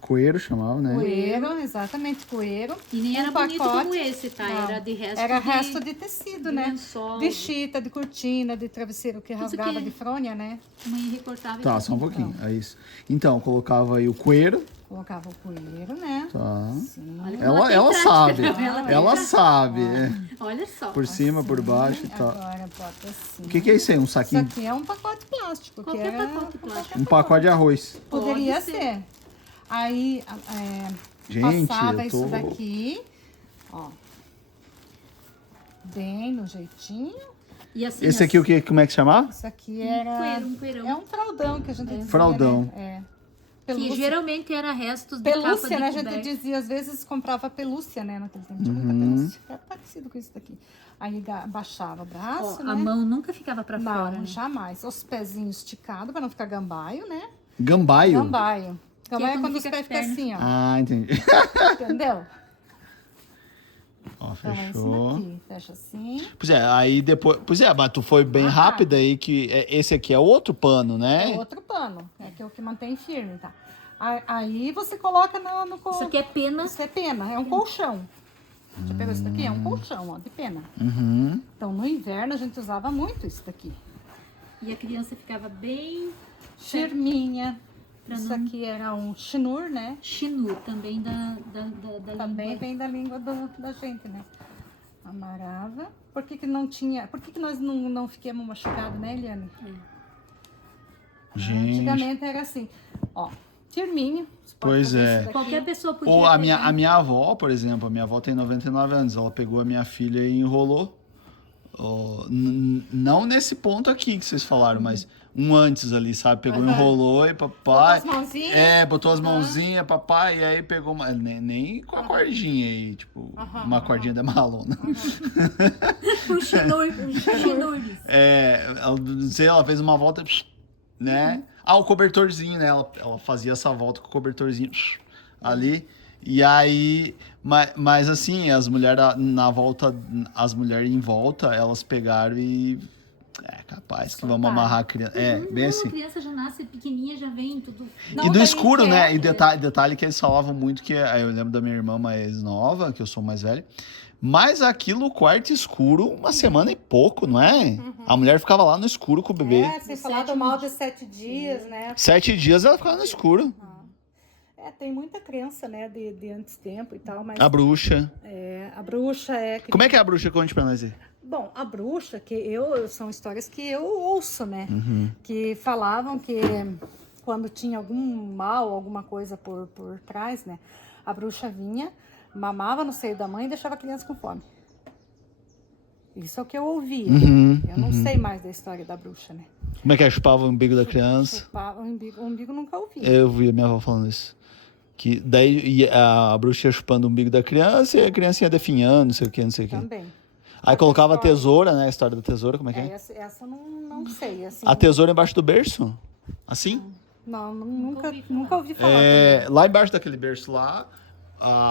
Coeiro chamava, né? coeiro, exatamente, coeiro. E nem era um bonito pacote. como esse, tá? Não. Era de resto Era de, resto de tecido, de né? lençol. De chita, de cortina, de travesseiro que rasgava que- de frônia, né? A mãe recortava e Tá, fazia. só um pouquinho. É isso. Então, eu colocava aí o coeiro. Colocava o coeiro, né? Tá. Sim. Olha, Ela tem ela prática, sabe. né? Ela tem Ela prática. sabe. é. Olha só. Por cima, por baixo e tal. Agora bota assim. O que que é isso aí? Um Isso saquinho? aqui é um pacote plástico. que Qualquer era pacote plástico. Um pacote de arroz. Poderia Pode ser. Aí Gente, passava eu isso tô... daqui, ó. Bem no jeitinho. E assim, Esse aqui o que? Como é que chamava? Isso aqui era... Um coeirão. É um fraldão que a gente dizia, Fraldão. né? É. Que Pelúcia. geralmente era restos de capa Pelúcia, de né? A gente coberta. dizia, às vezes comprava pelúcia, né? Naquele tempo tinha muita Uhum. pelúcia. Era parecido com isso daqui. Aí baixava o braço, Ó, né? a mão nunca ficava pra Não, fora, né? jamais. Os pezinhos esticados para não ficar gambaio, né? Gambaio? Gambaio. Gambaio é quando quando os fica pés perna. ficam assim, ó. Ah, entendi. Entendeu? Ó, Então é esse fechou. daqui. Fecha assim. Pois é, aí depois... Pois é, mas tu foi bem Ah, rápida aí que... Esse aqui é outro pano, né? É outro pano. É que é o que mantém firme, tá? Aí você coloca no Isso aqui é pena. Isso é pena, é um colchão. Já pegou isso daqui? É um colchão, ó, de pena. Uhum. Então no inverno a gente usava muito isso daqui. E a criança ficava bem Firminha. Pra Isso não- aqui era um chinur, né? chinu, também da Também língua. vem da língua da gente, né? Amarrava. Por que não tinha... Por que nós não ficamos machucados, né, Eliane? Gente... Antigamente era assim, ó, firminho. Você pode Pois fazer é. isso daqui. Qualquer pessoa podia Ou a pegar. minha avó, por exemplo, a minha avó tem 99 anos, ela pegou a minha filha e enrolou. Ó, não nesse ponto aqui que vocês falaram, mas um antes ali, sabe? Pegou, Aham. enrolou e papai... Botou as mãozinhas. É, botou as Aham. mãozinhas, papai, e aí pegou uma... Nem com a cordinha aí, tipo, Aham, uma aham. cordinha da malona. Um chinur, um chinur. É, ela, não sei, ela fez uma volta, né? Ah, o cobertorzinho, né? Ela fazia essa volta com o cobertorzinho ali. E aí, mas assim, as mulheres na volta, as mulheres em volta, elas pegaram e é capaz que vamos Soltaram. amarrar a criança. É, bem Não, assim. a criança já nasce pequenininha, já vem tudo. Não E no tem escuro, que né? é- E detalhe que eles falavam muito que eu lembro da minha irmã mais nova, que eu sou mais velho. Mas aquilo, o quarto escuro, uma semana e pouco, não é? A mulher ficava lá no escuro com o bebê. É, sem De falar do 7 mal dias. de 7 dias, né? 7 dias ela ficava no escuro. É, tem muita crença, né, de antes tempo e tal, mas A bruxa. a bruxa é... Como é que é a bruxa? Conte pra nós aí. Bom, a bruxa, são histórias que eu ouço, né? Uhum. Que falavam que quando tinha algum mal, alguma coisa por trás, né? A bruxa vinha, mamava no seio da mãe e deixava a criança com fome. Isso é o que eu ouvia. Uhum, Eu não sei mais da história da bruxa, né? Como é que é? Chupava o umbigo da criança? O umbigo nunca ouvi. Eu vi a minha avó falando isso. Que daí a bruxa ia chupando o umbigo da criança e a criança ia definhando, não sei o que, não sei o que. Também. Aí colocava a tesoura, né? A história da tesoura, como é que é? Essa eu não sei. Assim, A tesoura embaixo do berço? Assim? não, Nunca ouvi falar. nunca ouvi falar. É, lá embaixo daquele berço lá,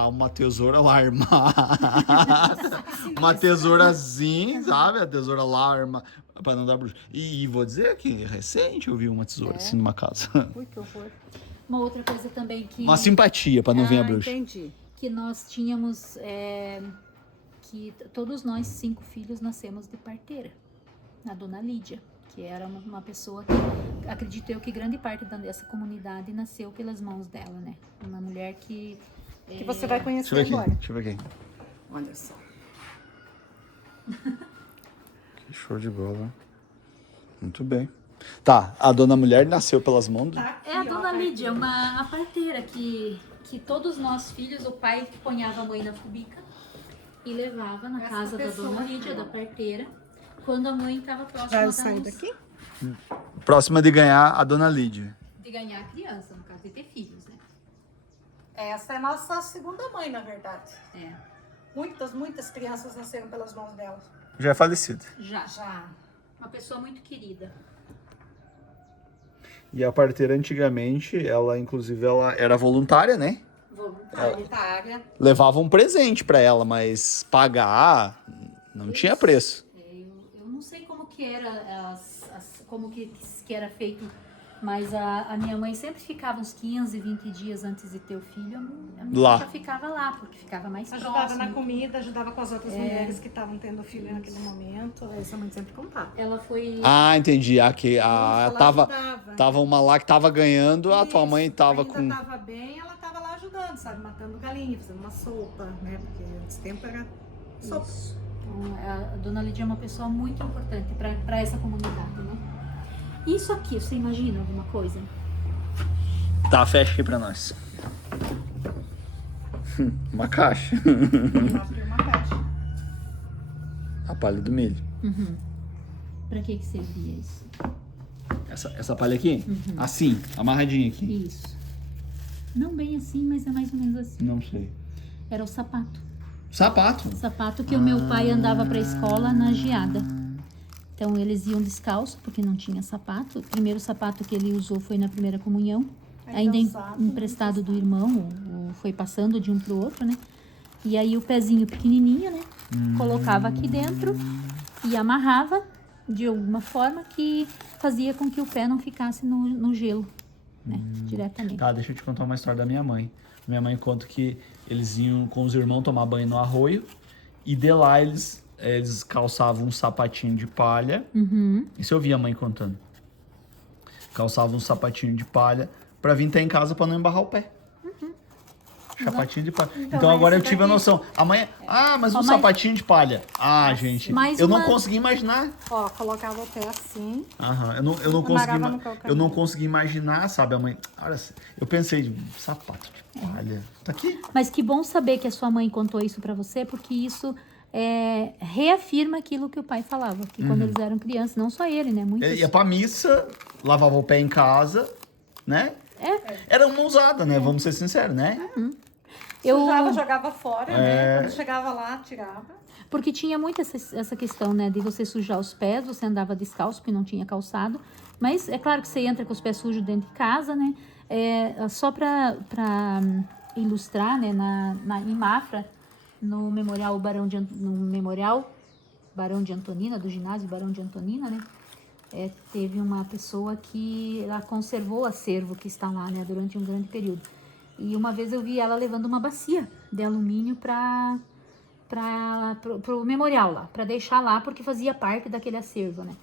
uma tesoura lá armada. Uma tesourazinha, sabe? A tesoura lá armada. Pra não dar bruxa. E vou dizer que recente eu vi uma tesoura assim numa casa. Ui, que horror. Uma outra coisa também que... Uma simpatia pra não vir a bruxa. Entendi. que nós tínhamos, que todos nós 5 filhos nascemos de parteira, a dona Lídia, que era uma pessoa que, acredito eu, que grande parte dessa comunidade nasceu pelas mãos dela, né? Uma mulher que... Que você vai conhecer Deixa eu ver agora. aqui, deixa eu ver aqui. Olha só. Que show de bola. Muito bem. Tá, a dona mulher nasceu pelas mãos do... É a dona Lídia, a parteira que todos nós filhos, o pai ponhava a mãe na cubica e levava na casa da dona Lídia, da parteira, quando a mãe estava próxima Vai sair daqui? Próxima de ganhar a dona Lídia. de ganhar a criança, no caso de ter filhos, né? Essa é a nossa segunda mãe, na verdade. É. Muitas crianças nasceram pelas mãos dela. Já é falecida. Já. Uma pessoa muito querida. E a parteira antigamente, ela inclusive ela era voluntária, né? Voluntária. Levava um presente pra ela, mas pagar não tinha preço. Eu não sei como que era, como que era feito, mas a minha mãe sempre ficava uns 15, 20 dias antes de ter o filho. A minha Lá. já ficava lá, porque ficava mais Ajudava próximo. na comida, ajudava com as outras mulheres que estavam tendo filho naquele momento. Essa mãe sempre contava. Ela foi... Ah, entendi. Ela Tava ajudava. uma lá que tava ganhando, a tua Isso, mãe tava ainda com... tava bem, ela tava lá ajudando, sabe? Matando galinha, fazendo uma sopa, né? Porque antes tempo era sopa. Isso. Então, a dona Lídia é uma pessoa muito importante para essa comunidade, né? Isso aqui, você imagina alguma coisa? Tá, fecha aqui pra nós. Uma caixa. Abriu uma caixa. A palha do milho. Para que servia isso? Essa palha aqui? Assim, amarradinha aqui. Isso. Não bem assim, mas é mais ou menos assim. Não sei. Era o sapato. Sapato. O sapato que o meu pai andava para a escola na geada. Então eles iam descalço porque não tinha sapato. O primeiro sapato que ele usou foi na primeira comunhão. Ainda usado, emprestado do irmão, ou foi passando de um pro outro, né? E aí o pezinho pequenininho, né? Colocava aqui dentro e amarrava de alguma forma que fazia com que o pé não ficasse no gelo, né? Diretamente. Tá, deixa eu te contar uma história da minha mãe. Minha mãe conta que eles iam com os irmãos tomar banho no arroio e de lá eles calçavam um sapatinho de palha. Isso eu vi a mãe contando. Calçavam um sapatinho de palha pra vir até em casa pra não embarrar o pé. Sapatinho de palha. Então agora eu tive a noção. Amanhã. Mas um sapatinho de palha. Gente. mais Eu não uma- consegui imaginar. Ó, colocava o pé assim. Aham, eu não Amarrava no consegui. calcanhar. Eu não consegui imaginar, sabe, a mãe. Olha, eu pensei, sapato de palha. Tá aqui. Mas que bom saber que a sua mãe contou isso pra você, porque isso reafirma aquilo que o pai falava, que quando eles eram crianças, não só ele, né? Muitos... Ele ia pra missa, lavava o pé em casa, né? Era uma usada, né? Vamos ser sinceros, né? Sujava, jogava fora, né? É. Quando chegava lá, tirava. Porque tinha muito essa questão, né? De você sujar os pés, você andava descalço, porque não tinha calçado. Mas é claro que você entra com os pés sujos dentro de casa, né? Só pra ilustrar, né? Em Mafra, no memorial Barão de Antonina, do ginásio Barão de Antonina, né? Teve uma pessoa que ela conservou o acervo que está lá, né? Durante um grande período. E uma vez eu vi ela levando uma bacia de alumínio pro memorial lá, para deixar lá, porque fazia parte daquele acervo, né?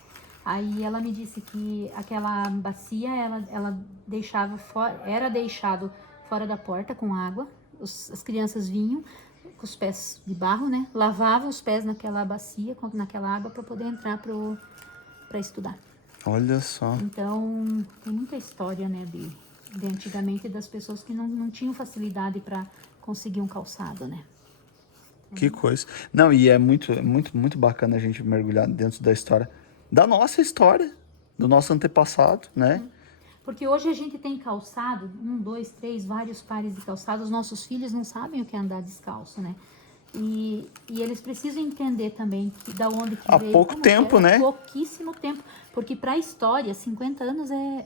Aí ela me disse que aquela bacia, ela era deixado fora da porta com água, as crianças vinham com os pés de barro, né? Lavavam os pés naquela bacia, naquela água, para poder entrar para estudar. Olha só. Então, tem muita história, né, de antigamente, das pessoas que não tinham facilidade para conseguir um calçado, né? Que coisa. Não, e é muito bacana a gente mergulhar dentro da história, da nossa história, do nosso antepassado, né? Porque hoje a gente tem calçado, 1, 2, 3, vários pares de calçados. Nossos filhos não sabem o que é andar descalço, né? E eles precisam entender também da onde que Há veio. pouco como tempo, que é, né? Pouquíssimo tempo. Porque para a história, 50 anos é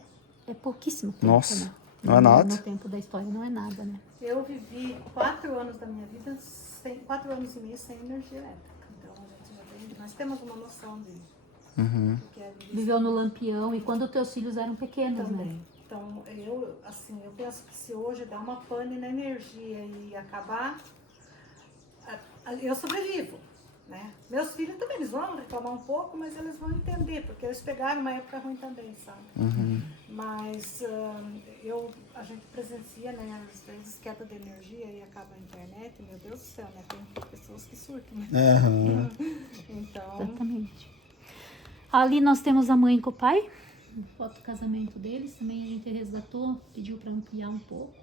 pouquíssimo tempo, Nossa, né? não é nada. No tempo da história não é nada, né? Eu vivi 4 anos da minha vida, 4 anos e meio sem energia elétrica. Então, nós temos uma noção do que é viver Viveu no Lampião e quando os teus filhos eram pequenos, né? também. Então, eu penso que se hoje dá uma pane na energia e acabar, eu sobrevivo, né? Meus filhos também, eles vão reclamar um pouco, mas eles vão entender, porque eles pegaram uma época ruim também, sabe? Mas a gente presencia, né, às vezes queda de energia e acaba a internet, meu Deus do céu, né? Tem pessoas que surtam, né? Então, Exatamente. Ali nós temos a mãe com o pai, foto do casamento deles, também a gente resgatou, pediu para ampliar um pouco.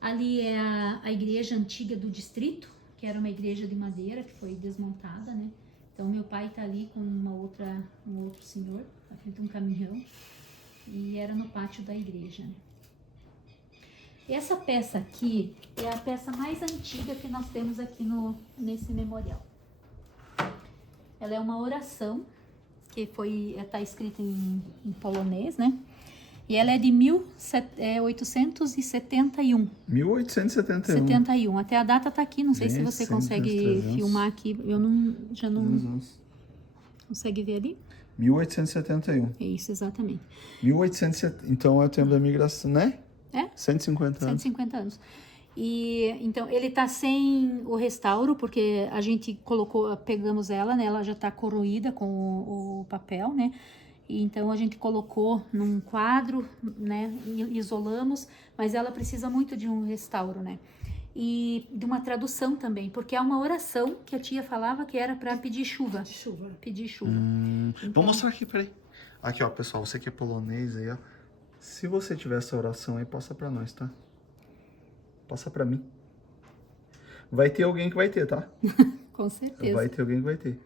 Ali é a igreja antiga do distrito, que era uma igreja de madeira que foi desmontada, né? Então meu pai tá ali com um outro senhor, na frente de um caminhão, e era no pátio da igreja, né? Essa peça aqui é a peça mais antiga que nós temos aqui nesse memorial. Ela é uma oração que está escrita em polonês, né? E ela é de 1871. 1871. 71. Até a data tá aqui, não sei se Gente, você 100, consegue 300. filmar aqui. Eu já não consegue ver ali? 1871. É isso, exatamente. 1870, então é o tempo da migração, né? É? 150 anos. 150 anos. E então ele tá sem o restauro, porque a gente pegamos ela, né? Ela já tá corroída com o papel, né? E então a gente colocou num quadro, né? Isolamos, mas ela precisa muito de um restauro, né? E de uma tradução também, porque é uma oração que a tia falava que era para pedir chuva. Pedir chuva. Então, Vou mostrar aqui, peraí. Aqui, ó, pessoal, você que é polonês aí, ó. Se você tiver essa oração aí, passa pra nós, tá? Passa pra mim. Vai ter alguém que vai ter, tá? com certeza. Vai ter alguém que vai ter.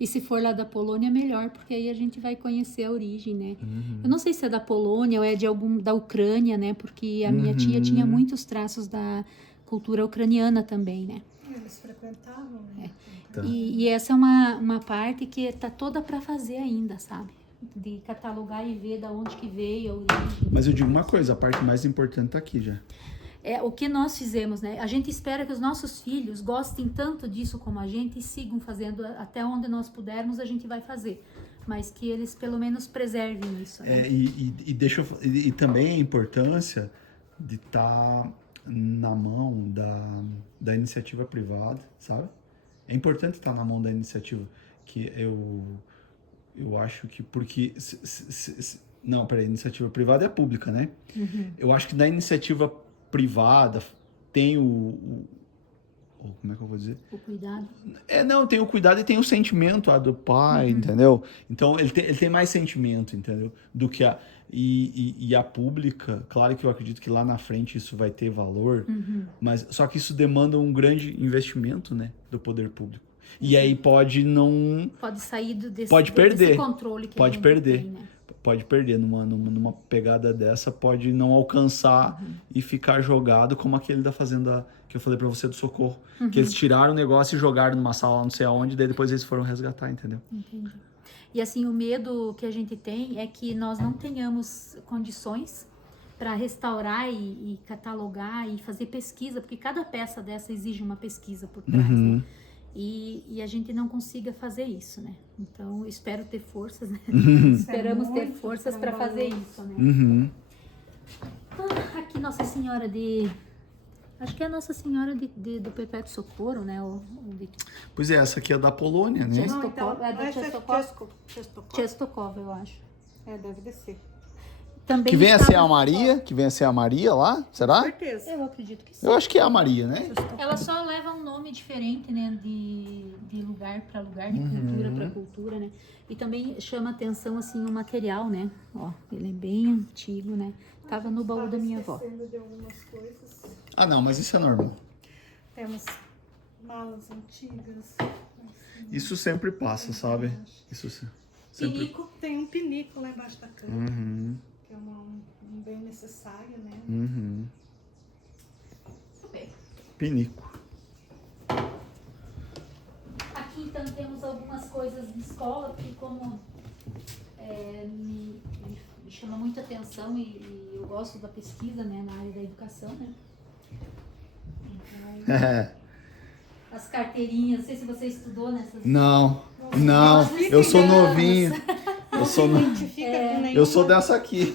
E se for lá da Polônia, melhor, porque aí a gente vai conhecer a origem, né? Eu não sei se é da Polônia ou é da Ucrânia, né? Porque a minha tia tinha muitos traços da cultura ucraniana também, né? eles frequentavam, né? Tá. E essa é uma parte que tá toda para fazer ainda, sabe? De catalogar e ver da onde que veio a origem. Mas eu digo uma coisa, a parte mais importante tá aqui já. É o que nós fizemos, né? A gente espera que os nossos filhos gostem tanto disso como a gente e sigam fazendo até onde nós pudermos, a gente vai fazer. Mas que eles pelo menos preservem isso, né? E também a importância de estar na mão da iniciativa privada, sabe? É importante estar na mão da iniciativa, que eu acho que porque não, peraí, iniciativa privada é pública, né? Eu acho que da iniciativa privada tem como é que eu vou dizer? O cuidado. Não, tem o cuidado e tem o sentimento do pai, entendeu? Então, ele tem mais sentimento, entendeu? Do que e a pública, claro que eu acredito que lá na frente isso vai ter valor, mas só que isso demanda um grande investimento, né, do poder público. E aí pode sair desse perder. Controle que Pode a gente perder. tem, né? Pode perder numa pegada dessa, pode não alcançar e ficar jogado como aquele da fazenda que eu falei pra você do Socorro. Que eles tiraram o negócio e jogaram numa sala não sei aonde, daí depois eles foram resgatar, entendeu? Entendi. E assim, o medo que a gente tem é que nós não tenhamos condições para restaurar e catalogar e fazer pesquisa, porque cada peça dessa exige uma pesquisa por trás, né? E a gente não consiga fazer isso, né? Então, espero ter forças, né? Esperamos ter forças para fazer isso, né? Aqui Nossa Senhora acho que é a Nossa Senhora do Perpétuo Socorro, né? Pois é, essa aqui é da Polônia, né? Częstochowa, eu acho. Deve ser. Também Que venha a ser a Maria, que venha a ser a Maria lá, será? Com certeza. Eu acredito que sim. Eu acho que é a Maria, né? Ela só leva um nome diferente, né? De lugar para lugar, de cultura para cultura, né? E também chama atenção, assim, o material, né? Ó, ele é bem antigo, né? Tava no baú da minha avó. De algumas coisas. Ah, não, mas isso é normal. Temos malas antigas. Isso sempre passa, sabe? Isso sempre... Pinico. Tem um pinico lá embaixo da cama. Que é um bem necessário, né? Pinico. escola, porque como me chama muita atenção e eu gosto da pesquisa, né, na área da educação, né? Então, as carteirinhas, não sei se você estudou nessas... Não, eu sou novinho. Identifica com Eu sou dessa aqui.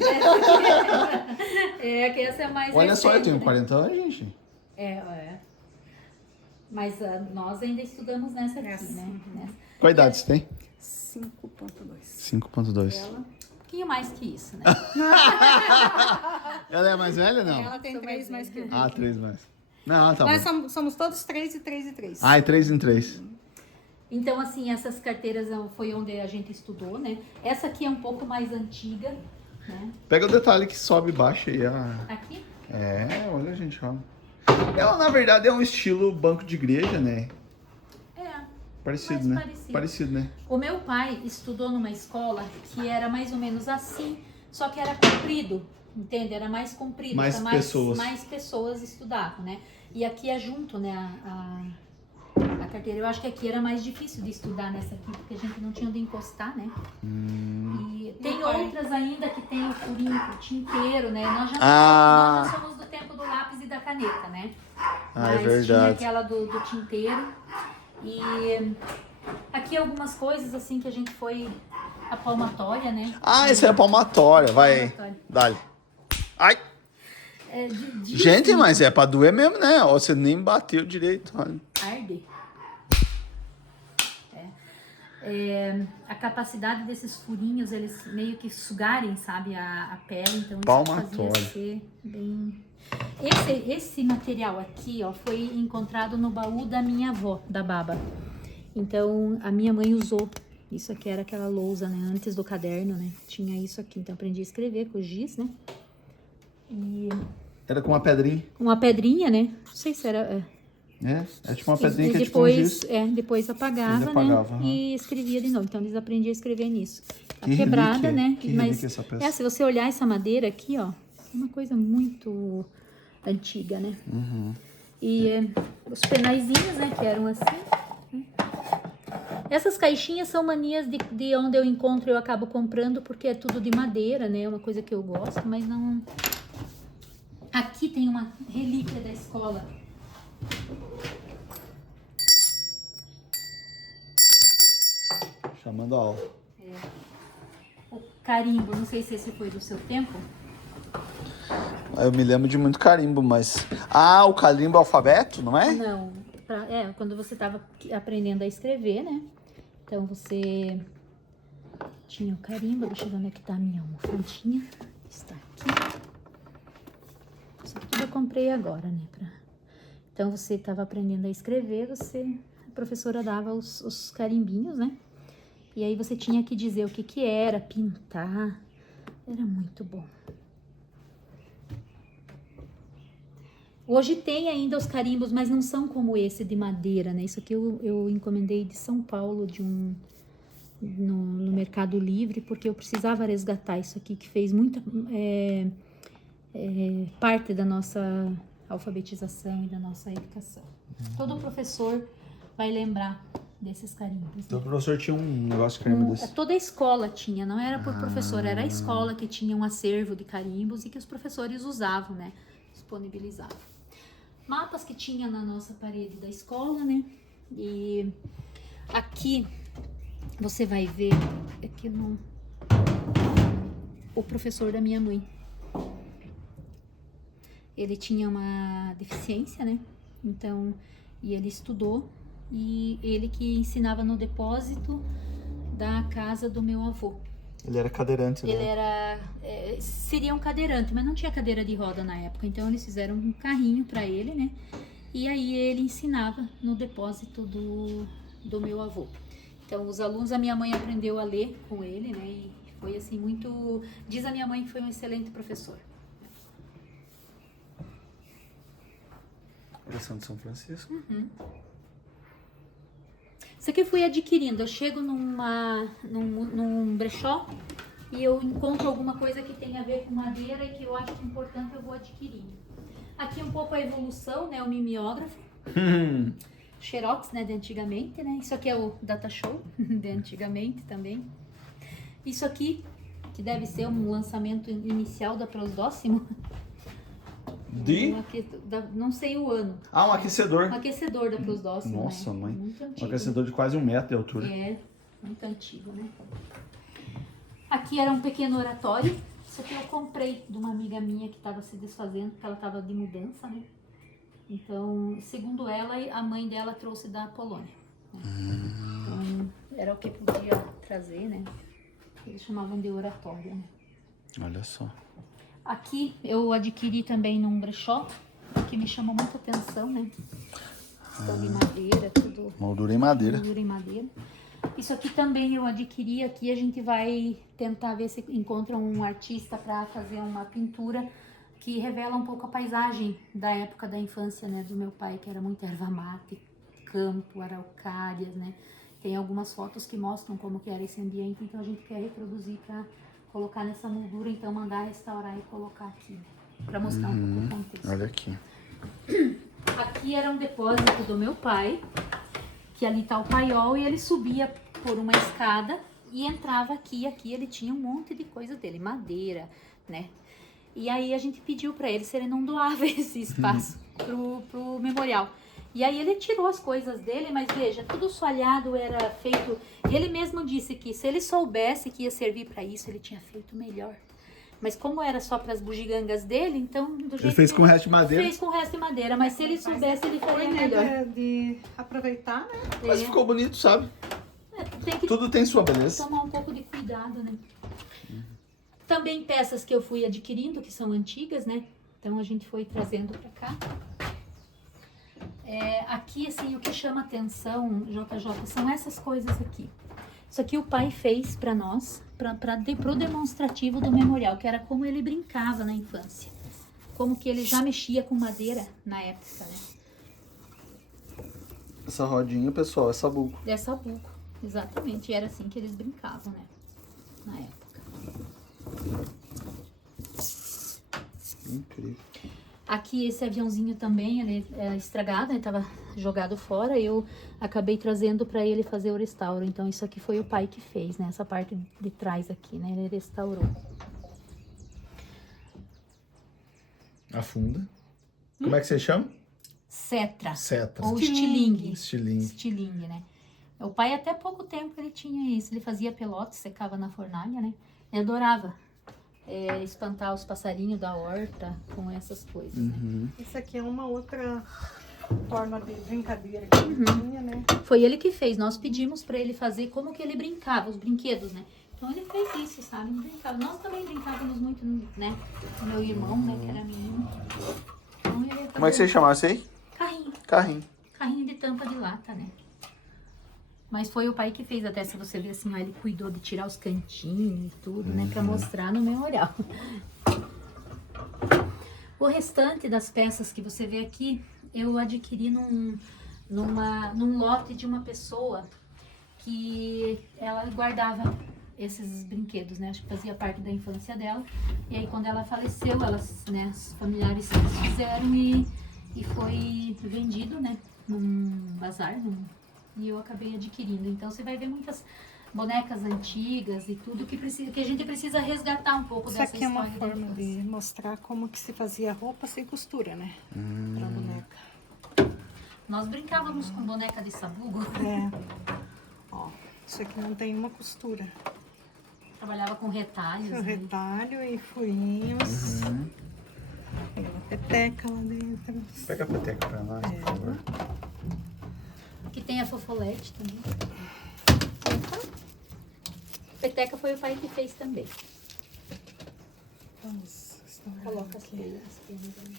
Que essa é mais Olha só, eu recente, tenho né? 40 anos, gente. Mas nós ainda estudamos nessa aqui, Nessa. né? Nessa. Qual idade você tem? 5.2. 5.2. Ela, Um pouquinho mais que isso, né? Ela é mais velha, não? ela tem Sou 3 mais que eu. Ah, 3 mais. Não, tá Nós bom. somos todos 3 e 3 e 3. Ah, é 3 em 3. Então, assim, essas carteiras foi onde a gente estudou, né? Essa aqui é um pouco mais antiga, né? Pega o detalhe que sobe e baixa aí. Aqui? Olha, gente, ó. Ela, na verdade, é um estilo banco de igreja, né? Parecido, mais né? Parecido, né? O meu pai estudou numa escola que era mais ou menos assim, só que era comprido, entende? Era mais comprido. Mais então pessoas. Mais pessoas estudavam, né? E aqui é junto, né, a carteira. Eu acho que aqui era mais difícil de estudar nessa aqui, porque a gente não tinha onde encostar, né? E tem outras ainda que tem o furinho pro tinteiro, né? Nós já somos do tempo do lápis e da caneta, né? Ah, é Mas tinha verdade. aquela do tinteiro. E aqui algumas coisas assim que a gente foi... A palmatória, né? Ah, essa é a palmatória. Vai, Palmatória. dá-lhe. Ai! Dizem- Gente, mas é pra doer mesmo, né? Ó, você nem bateu direito. Olha. Arde. A capacidade desses furinhos, eles meio que sugarem, sabe, a pele, então isso Palmatória. fazia ser bem... Esse material aqui, ó, foi encontrado no baú da minha avó, da baba. Então, a minha mãe usou. Isso aqui era aquela lousa, né, antes do caderno, né, tinha isso aqui. Então, aprendi a escrever com o giz, né, e Era com uma pedrinha. uma pedrinha, né, não sei se era... É tipo uma pedrinha que é tipo um depois, giz. depois apagava, Eles apagavam, né? aham. E escrevia de novo. Então eles aprendiam a escrever nisso. Tá Que quebrada, relíquia, né? que Mas relíquia essa peça. se você olhar essa madeira aqui, ó, é uma coisa muito antiga, né? Uhum. E os penaizinhos, né? Que eram assim. Né? Essas caixinhas são manias de onde eu encontro, eu acabo comprando, porque é tudo de madeira, né? É uma coisa que eu gosto, mas não... Aqui tem uma relíquia da escola. Chamando a aula. O carimbo, não sei se esse foi do seu tempo. Eu me lembro de muito carimbo, mas... Ah, o carimbo alfabeto, não é? Não, quando você estava aprendendo a escrever, né? Então você tinha o carimbo, deixa eu ver onde é que tá a minha almofadinha. Está aqui. Isso aqui eu comprei agora, né? Então você estava aprendendo a escrever, a professora dava os carimbinhos, né? E aí você tinha que dizer o que era, pintar. Era muito bom. Hoje tem ainda os carimbos, mas não são como esse de madeira, né? Isso aqui eu encomendei de São Paulo, no Mercado Livre, porque eu precisava resgatar isso aqui, que fez muita parte da nossa alfabetização e da nossa educação. Todo professor vai lembrar desses carimbos. Então o Né? professor tinha um negócio de carimbo desse. Toda a escola tinha, não era por professor, era a escola que tinha um acervo de carimbos e que os professores usavam, né? Disponibilizavam. Mapas que tinha na nossa parede da escola, né? E aqui você vai ver, aqui o professor da minha mãe. Ele tinha uma deficiência, né? Então, e ele estudou e ele que ensinava no depósito da casa do meu avô. Ele era cadeirante, né? Ele era, seria um cadeirante, mas não tinha cadeira de roda na época, então eles fizeram um carrinho para ele, né? E aí ele ensinava no depósito do meu avô. Então os alunos, a minha mãe aprendeu a ler com ele, né? E foi assim muito, diz a minha mãe que foi um excelente professor. Oração de São Francisco. Isso aqui eu fui adquirindo. Eu chego num brechó e eu encontro alguma coisa que tem a ver com madeira e que eu acho importante, eu vou adquirindo. Aqui um pouco a evolução, né? O mimeógrafo. xerox, né, de antigamente, né? Isso aqui é o data show de antigamente também. Isso aqui, que deve ser um lançamento inicial da Prosdóximo. Não sei o ano. Ah, um aquecedor. Um aquecedor da Prosdóximo, Nossa, né? mãe. Muito antigo. Um aquecedor de quase 1 metro de altura. É, muito antigo, né? Aqui era um pequeno oratório. Isso aqui eu comprei de uma amiga minha que estava se desfazendo, porque ela estava de mudança, né? Então, segundo ela, a mãe dela trouxe da Polônia. Né? Então, era o que podia trazer, né? Eles chamavam de oratório, né? Olha só. Aqui eu adquiri também num brechó, que me chamou muita atenção, né? Estão de madeira, tudo. Moldura em madeira. Moldura em madeira. Isso aqui também eu adquiri. Aqui a gente vai tentar ver se encontra um artista para fazer uma pintura que revela um pouco a paisagem da época da infância, né, do meu pai, que era muito erva mate, campo, araucárias, né? Tem algumas fotos que mostram como que era esse ambiente, então a gente quer reproduzir para colocar nessa moldura, então mandar restaurar e colocar aqui, para mostrar um pouco o contexto. Olha aqui. Aqui era um depósito do meu pai, que ali tá o paiol, e ele subia por uma escada e entrava aqui. Aqui ele tinha um monte de coisa dele, madeira, né? E aí a gente pediu para ele se ele não doava esse espaço pro memorial. E aí ele tirou as coisas dele, mas veja, tudo soalhado, era feito... Ele mesmo disse que se ele soubesse que ia servir para isso, ele tinha feito melhor. Mas como era só para as bugigangas dele, então... Do jeito Ele fez com o resto de madeira? Fez com o resto de madeira, mas se ele soubesse, ele faria melhor. De aproveitar, né? Mas ficou bonito, sabe? Tem que Tudo tem sua beleza. tomar um pouco de cuidado, né? Também peças que eu fui adquirindo, que são antigas, né? Então a gente foi trazendo para cá. Aqui, assim, o que chama atenção, JJ, são essas coisas aqui. Isso aqui o pai fez para nós, pro demonstrativo do memorial, que era como ele brincava na infância. Como que ele já mexia com madeira na época, né? Essa rodinha, pessoal, é sabugo. É sabugo, exatamente. E era assim que eles brincavam, né? Na época. Incrível. Aqui esse aviãozinho também, ele é estragado, ele estava jogado fora, eu acabei trazendo para ele fazer o restauro. Então isso aqui foi o pai que fez, né? Essa parte de trás aqui, né? Ele restaurou. Afunda. Como é que você chama? Cetra. Cetra. Ou estilingue. Estilingue. Estilingue, né? O pai até pouco tempo ele tinha isso, ele fazia pelote, secava na fornalha, né? Ele adorava espantar os passarinhos da horta com essas coisas, né? Isso aqui é uma outra forma de brincadeira que ele tinha, né? Foi ele que fez, nós pedimos pra ele fazer como que ele brincava, os brinquedos, né? Então ele fez isso, sabe? Ele brincava. Nós também brincávamos muito, né? O meu irmão, né, que era menino. Então, ele Como é que você chama isso aí? Carrinho. Carrinho. Carrinho de tampa de lata, né? Mas foi o pai que fez, até se você ver assim, ó, ele cuidou de tirar os cantinhos e tudo, né? Pra mostrar no memorial. O restante das peças que você vê aqui, eu adquiri num lote de uma pessoa que ela guardava esses brinquedos, né? Acho que fazia parte da infância dela. E aí quando ela faleceu, elas, né, os familiares se desfizeram e foi vendido, né? Num bazar, e eu acabei adquirindo. Então você vai ver muitas bonecas antigas e tudo que a gente precisa resgatar um pouco dessa história. Isso aqui é uma forma de mostrar como que se fazia roupa sem costura, né? Pra boneca. Nós brincávamos com boneca de sabugo. Ó, isso aqui não tem uma costura. Trabalhava com retalhos. Tem né? retalho e furinhos. Tem uma peteca lá dentro. Pega a peteca pra nós, por favor. Aqui tem a fofolete também. Peteca foi o pai que fez também. Coloca as penas ali.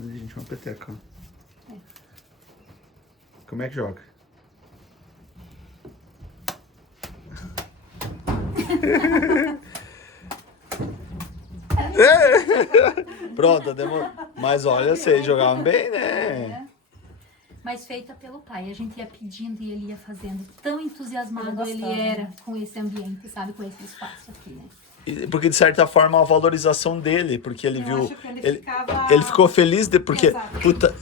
Ai, gente, uma peteca. É. Como é que joga? Pronto, demorou. Mas olha, vocês jogavam bem, né? Mas feita pelo pai. A gente ia pedindo e ele ia fazendo. Tão entusiasmado ele gostava, era né? com esse ambiente, sabe? Com esse espaço aqui, né? Porque, de certa forma, a valorização dele, porque ele Eu viu... acho que ele Ele, ficava... ele ficou feliz, porque, Exato. puta,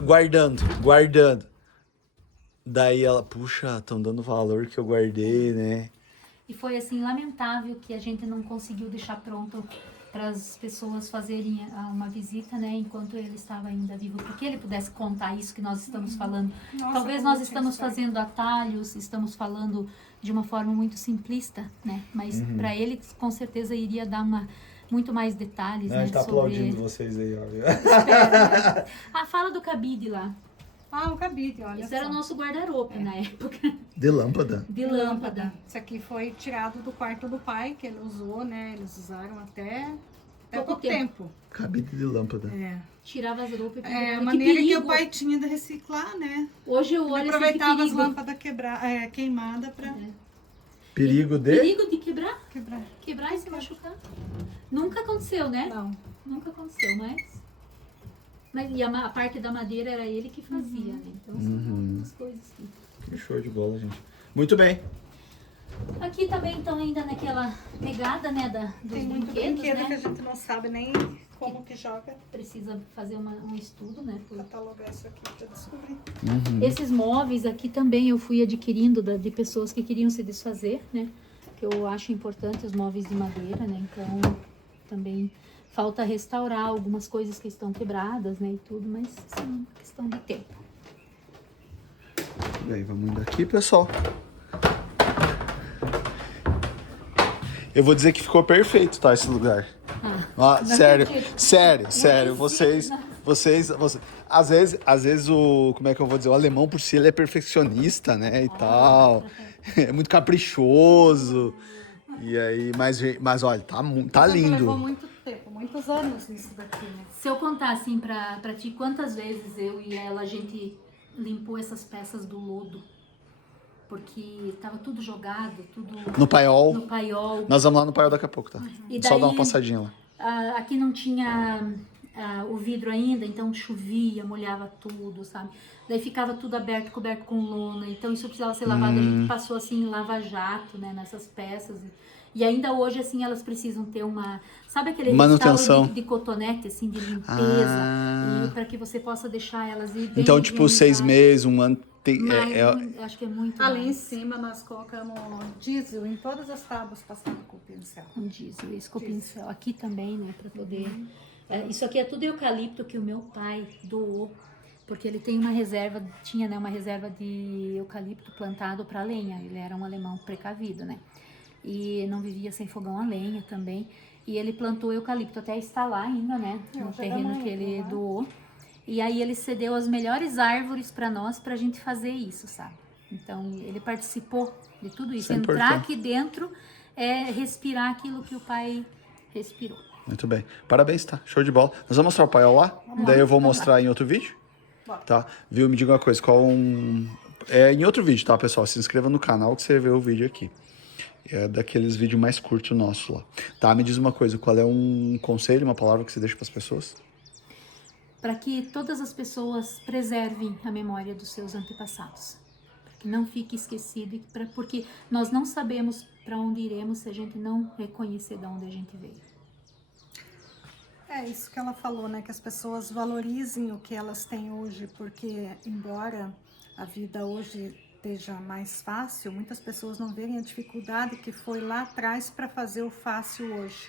guardando. Daí ela, puxa, estão dando valor que eu guardei, né? E foi assim lamentável que a gente não conseguiu deixar pronto para as pessoas fazerem uma visita, né, enquanto ele estava ainda vivo, para que ele pudesse contar isso que nós estamos falando. Nossa, Talvez como nós tinha estamos história. fazendo atalhos, estamos falando de uma forma muito simplista, né? Mas para ele com certeza iria dar muito mais detalhes, né, sobre... vocês aí, ó. Espera, né? Ah, fala do cabide lá. Ah, um cabide, olha Isso só. era o nosso guarda-roupa na época. De lâmpada. De lâmpada. Isso aqui foi tirado do quarto do pai, que ele usou, né? Eles usaram até pouco tempo. Cabide de lâmpada. É. Tirava as roupas. É a Que maneira que perigo. o pai tinha de reciclar, né? Hoje eu Ele olho aproveitava assim, as que perigo. lâmpadas queimadas para Perigo de... Perigo de quebrar? quebrar. Quebrar e se machucar. Nunca aconteceu, né? Não. Nunca aconteceu, mas e a parte da madeira era ele que fazia, né? Então são algumas coisas que... Que show de bola, gente. Muito bem. Aqui também estão ainda naquela pegada, né, dos Tem muito brinquedos, brinquedo que a né? gente não sabe nem como que joga. Precisa fazer um estudo, né? Catalogar isso aqui para descobrir. Esses móveis aqui também eu fui adquirindo de pessoas que queriam se desfazer, né? Que eu acho importante os móveis de madeira, né? Então também falta restaurar algumas coisas que estão quebradas, né? E tudo, mas isso é uma questão de tempo. E aí, vamos indo aqui, pessoal. Eu vou dizer que ficou perfeito, tá, esse lugar. Ah, sério, acredito. sério. Vocês, às vezes o, como é que eu vou dizer, o alemão por si ele é perfeccionista, né, e tal. É muito caprichoso. E aí, mas olha, tá Levou lindo. muito tempo, muitos anos nisso daqui, né? Se eu contar assim pra ti quantas vezes eu e ela, a gente limpou essas peças do lodo. Porque tava tudo jogado, tudo No paiol. no paiol. Nós vamos lá no paiol daqui a pouco, tá? E Só daí- dar uma passadinha lá. Aqui não tinha o vidro ainda, então chovia, molhava tudo, sabe? Daí ficava tudo aberto, coberto com lona, então isso precisava ser lavado. A gente passou assim, lava-jato, né, nessas peças. E ainda hoje, assim, elas precisam ter sabe aquele Manutenção. restauro de cotonete, assim, de limpeza? Ah. E para que você possa deixar elas ir bem Então, tipo, 6 higienizadas. meses, um ano. Mas, acho que é muito Ali em mais. cima nós colocamos diesel em todas as tábuas passando com o pincel. Um diesel, esse com o pincel. Aqui também, né, para poder... isso aqui é tudo eucalipto que o meu pai doou, porque ele tem uma reserva, tinha, né, uma reserva de eucalipto plantado para lenha. Ele era um alemão precavido, né? E não vivia sem fogão a lenha também. E ele plantou eucalipto até está lá ainda, né, no terreno que ele doou. E aí ele cedeu as melhores árvores para nós, pra gente fazer isso, sabe? Então ele participou de tudo isso. Isso é Entrar importante. aqui dentro é respirar aquilo que o pai respirou. Muito bem. Parabéns, tá? Show de bola. Nós vamos mostrar o paiol lá? Daí eu vou mostrar em outro vídeo. Bora. Tá? Viu? Me diga uma coisa, É em outro vídeo, tá, pessoal? Se inscreva no canal que você vê o vídeo aqui. É daqueles vídeos mais curtos nossos lá. Tá? Me diz uma coisa, qual é um conselho, uma palavra que você deixa pras pessoas? Para que todas as pessoas preservem a memória dos seus antepassados. Para que não fique esquecido, porque nós não sabemos para onde iremos se a gente não reconhecer de onde a gente veio. É isso que ela falou, né? Que as pessoas valorizem o que elas têm hoje, porque embora a vida hoje esteja mais fácil, muitas pessoas não veem a dificuldade que foi lá atrás para fazer o fácil hoje.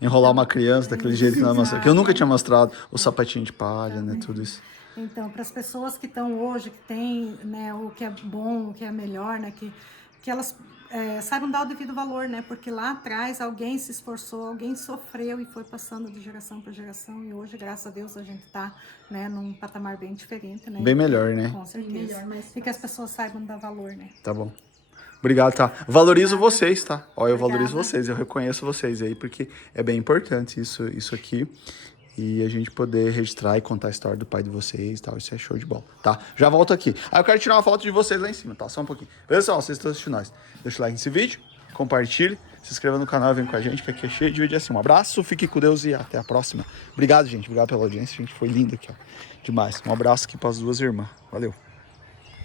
Enrolar uma criança daquele jeito que nós mostramos. Que eu nunca tinha mostrado. O sapatinho de palha, né? Tudo isso. Então, para as pessoas que estão hoje, que têm, né, o que é bom, o que é melhor, né, que elas saibam dar o devido valor, né, porque lá atrás alguém se esforçou, alguém sofreu e foi passando de geração para geração, e hoje, graças a Deus, a gente está, né, num patamar bem diferente, né. Bem melhor, né? Com certeza. Bem melhor, mas E que as pessoas saibam dar valor, né. Tá bom. Obrigado, tá? Valorizo vocês, tá? Ó, eu Obrigada. valorizo vocês, eu reconheço vocês aí, porque é bem importante isso aqui. E a gente poder registrar e contar a história do pai de vocês e tal. Isso é show de bola, tá? Já volto aqui. Aí eu quero tirar uma foto de vocês lá em cima, tá? Só um pouquinho. Pessoal, vocês estão assistindo nós. Deixa o like nesse vídeo, compartilhe, se inscreva no canal e vem com a gente, que aqui é cheio de vídeo assim. Um abraço, fique com Deus e até a próxima. Obrigado, gente. Obrigado pela audiência, gente. Foi lindo aqui, ó. Demais. Um abraço aqui para as duas irmãs. Valeu.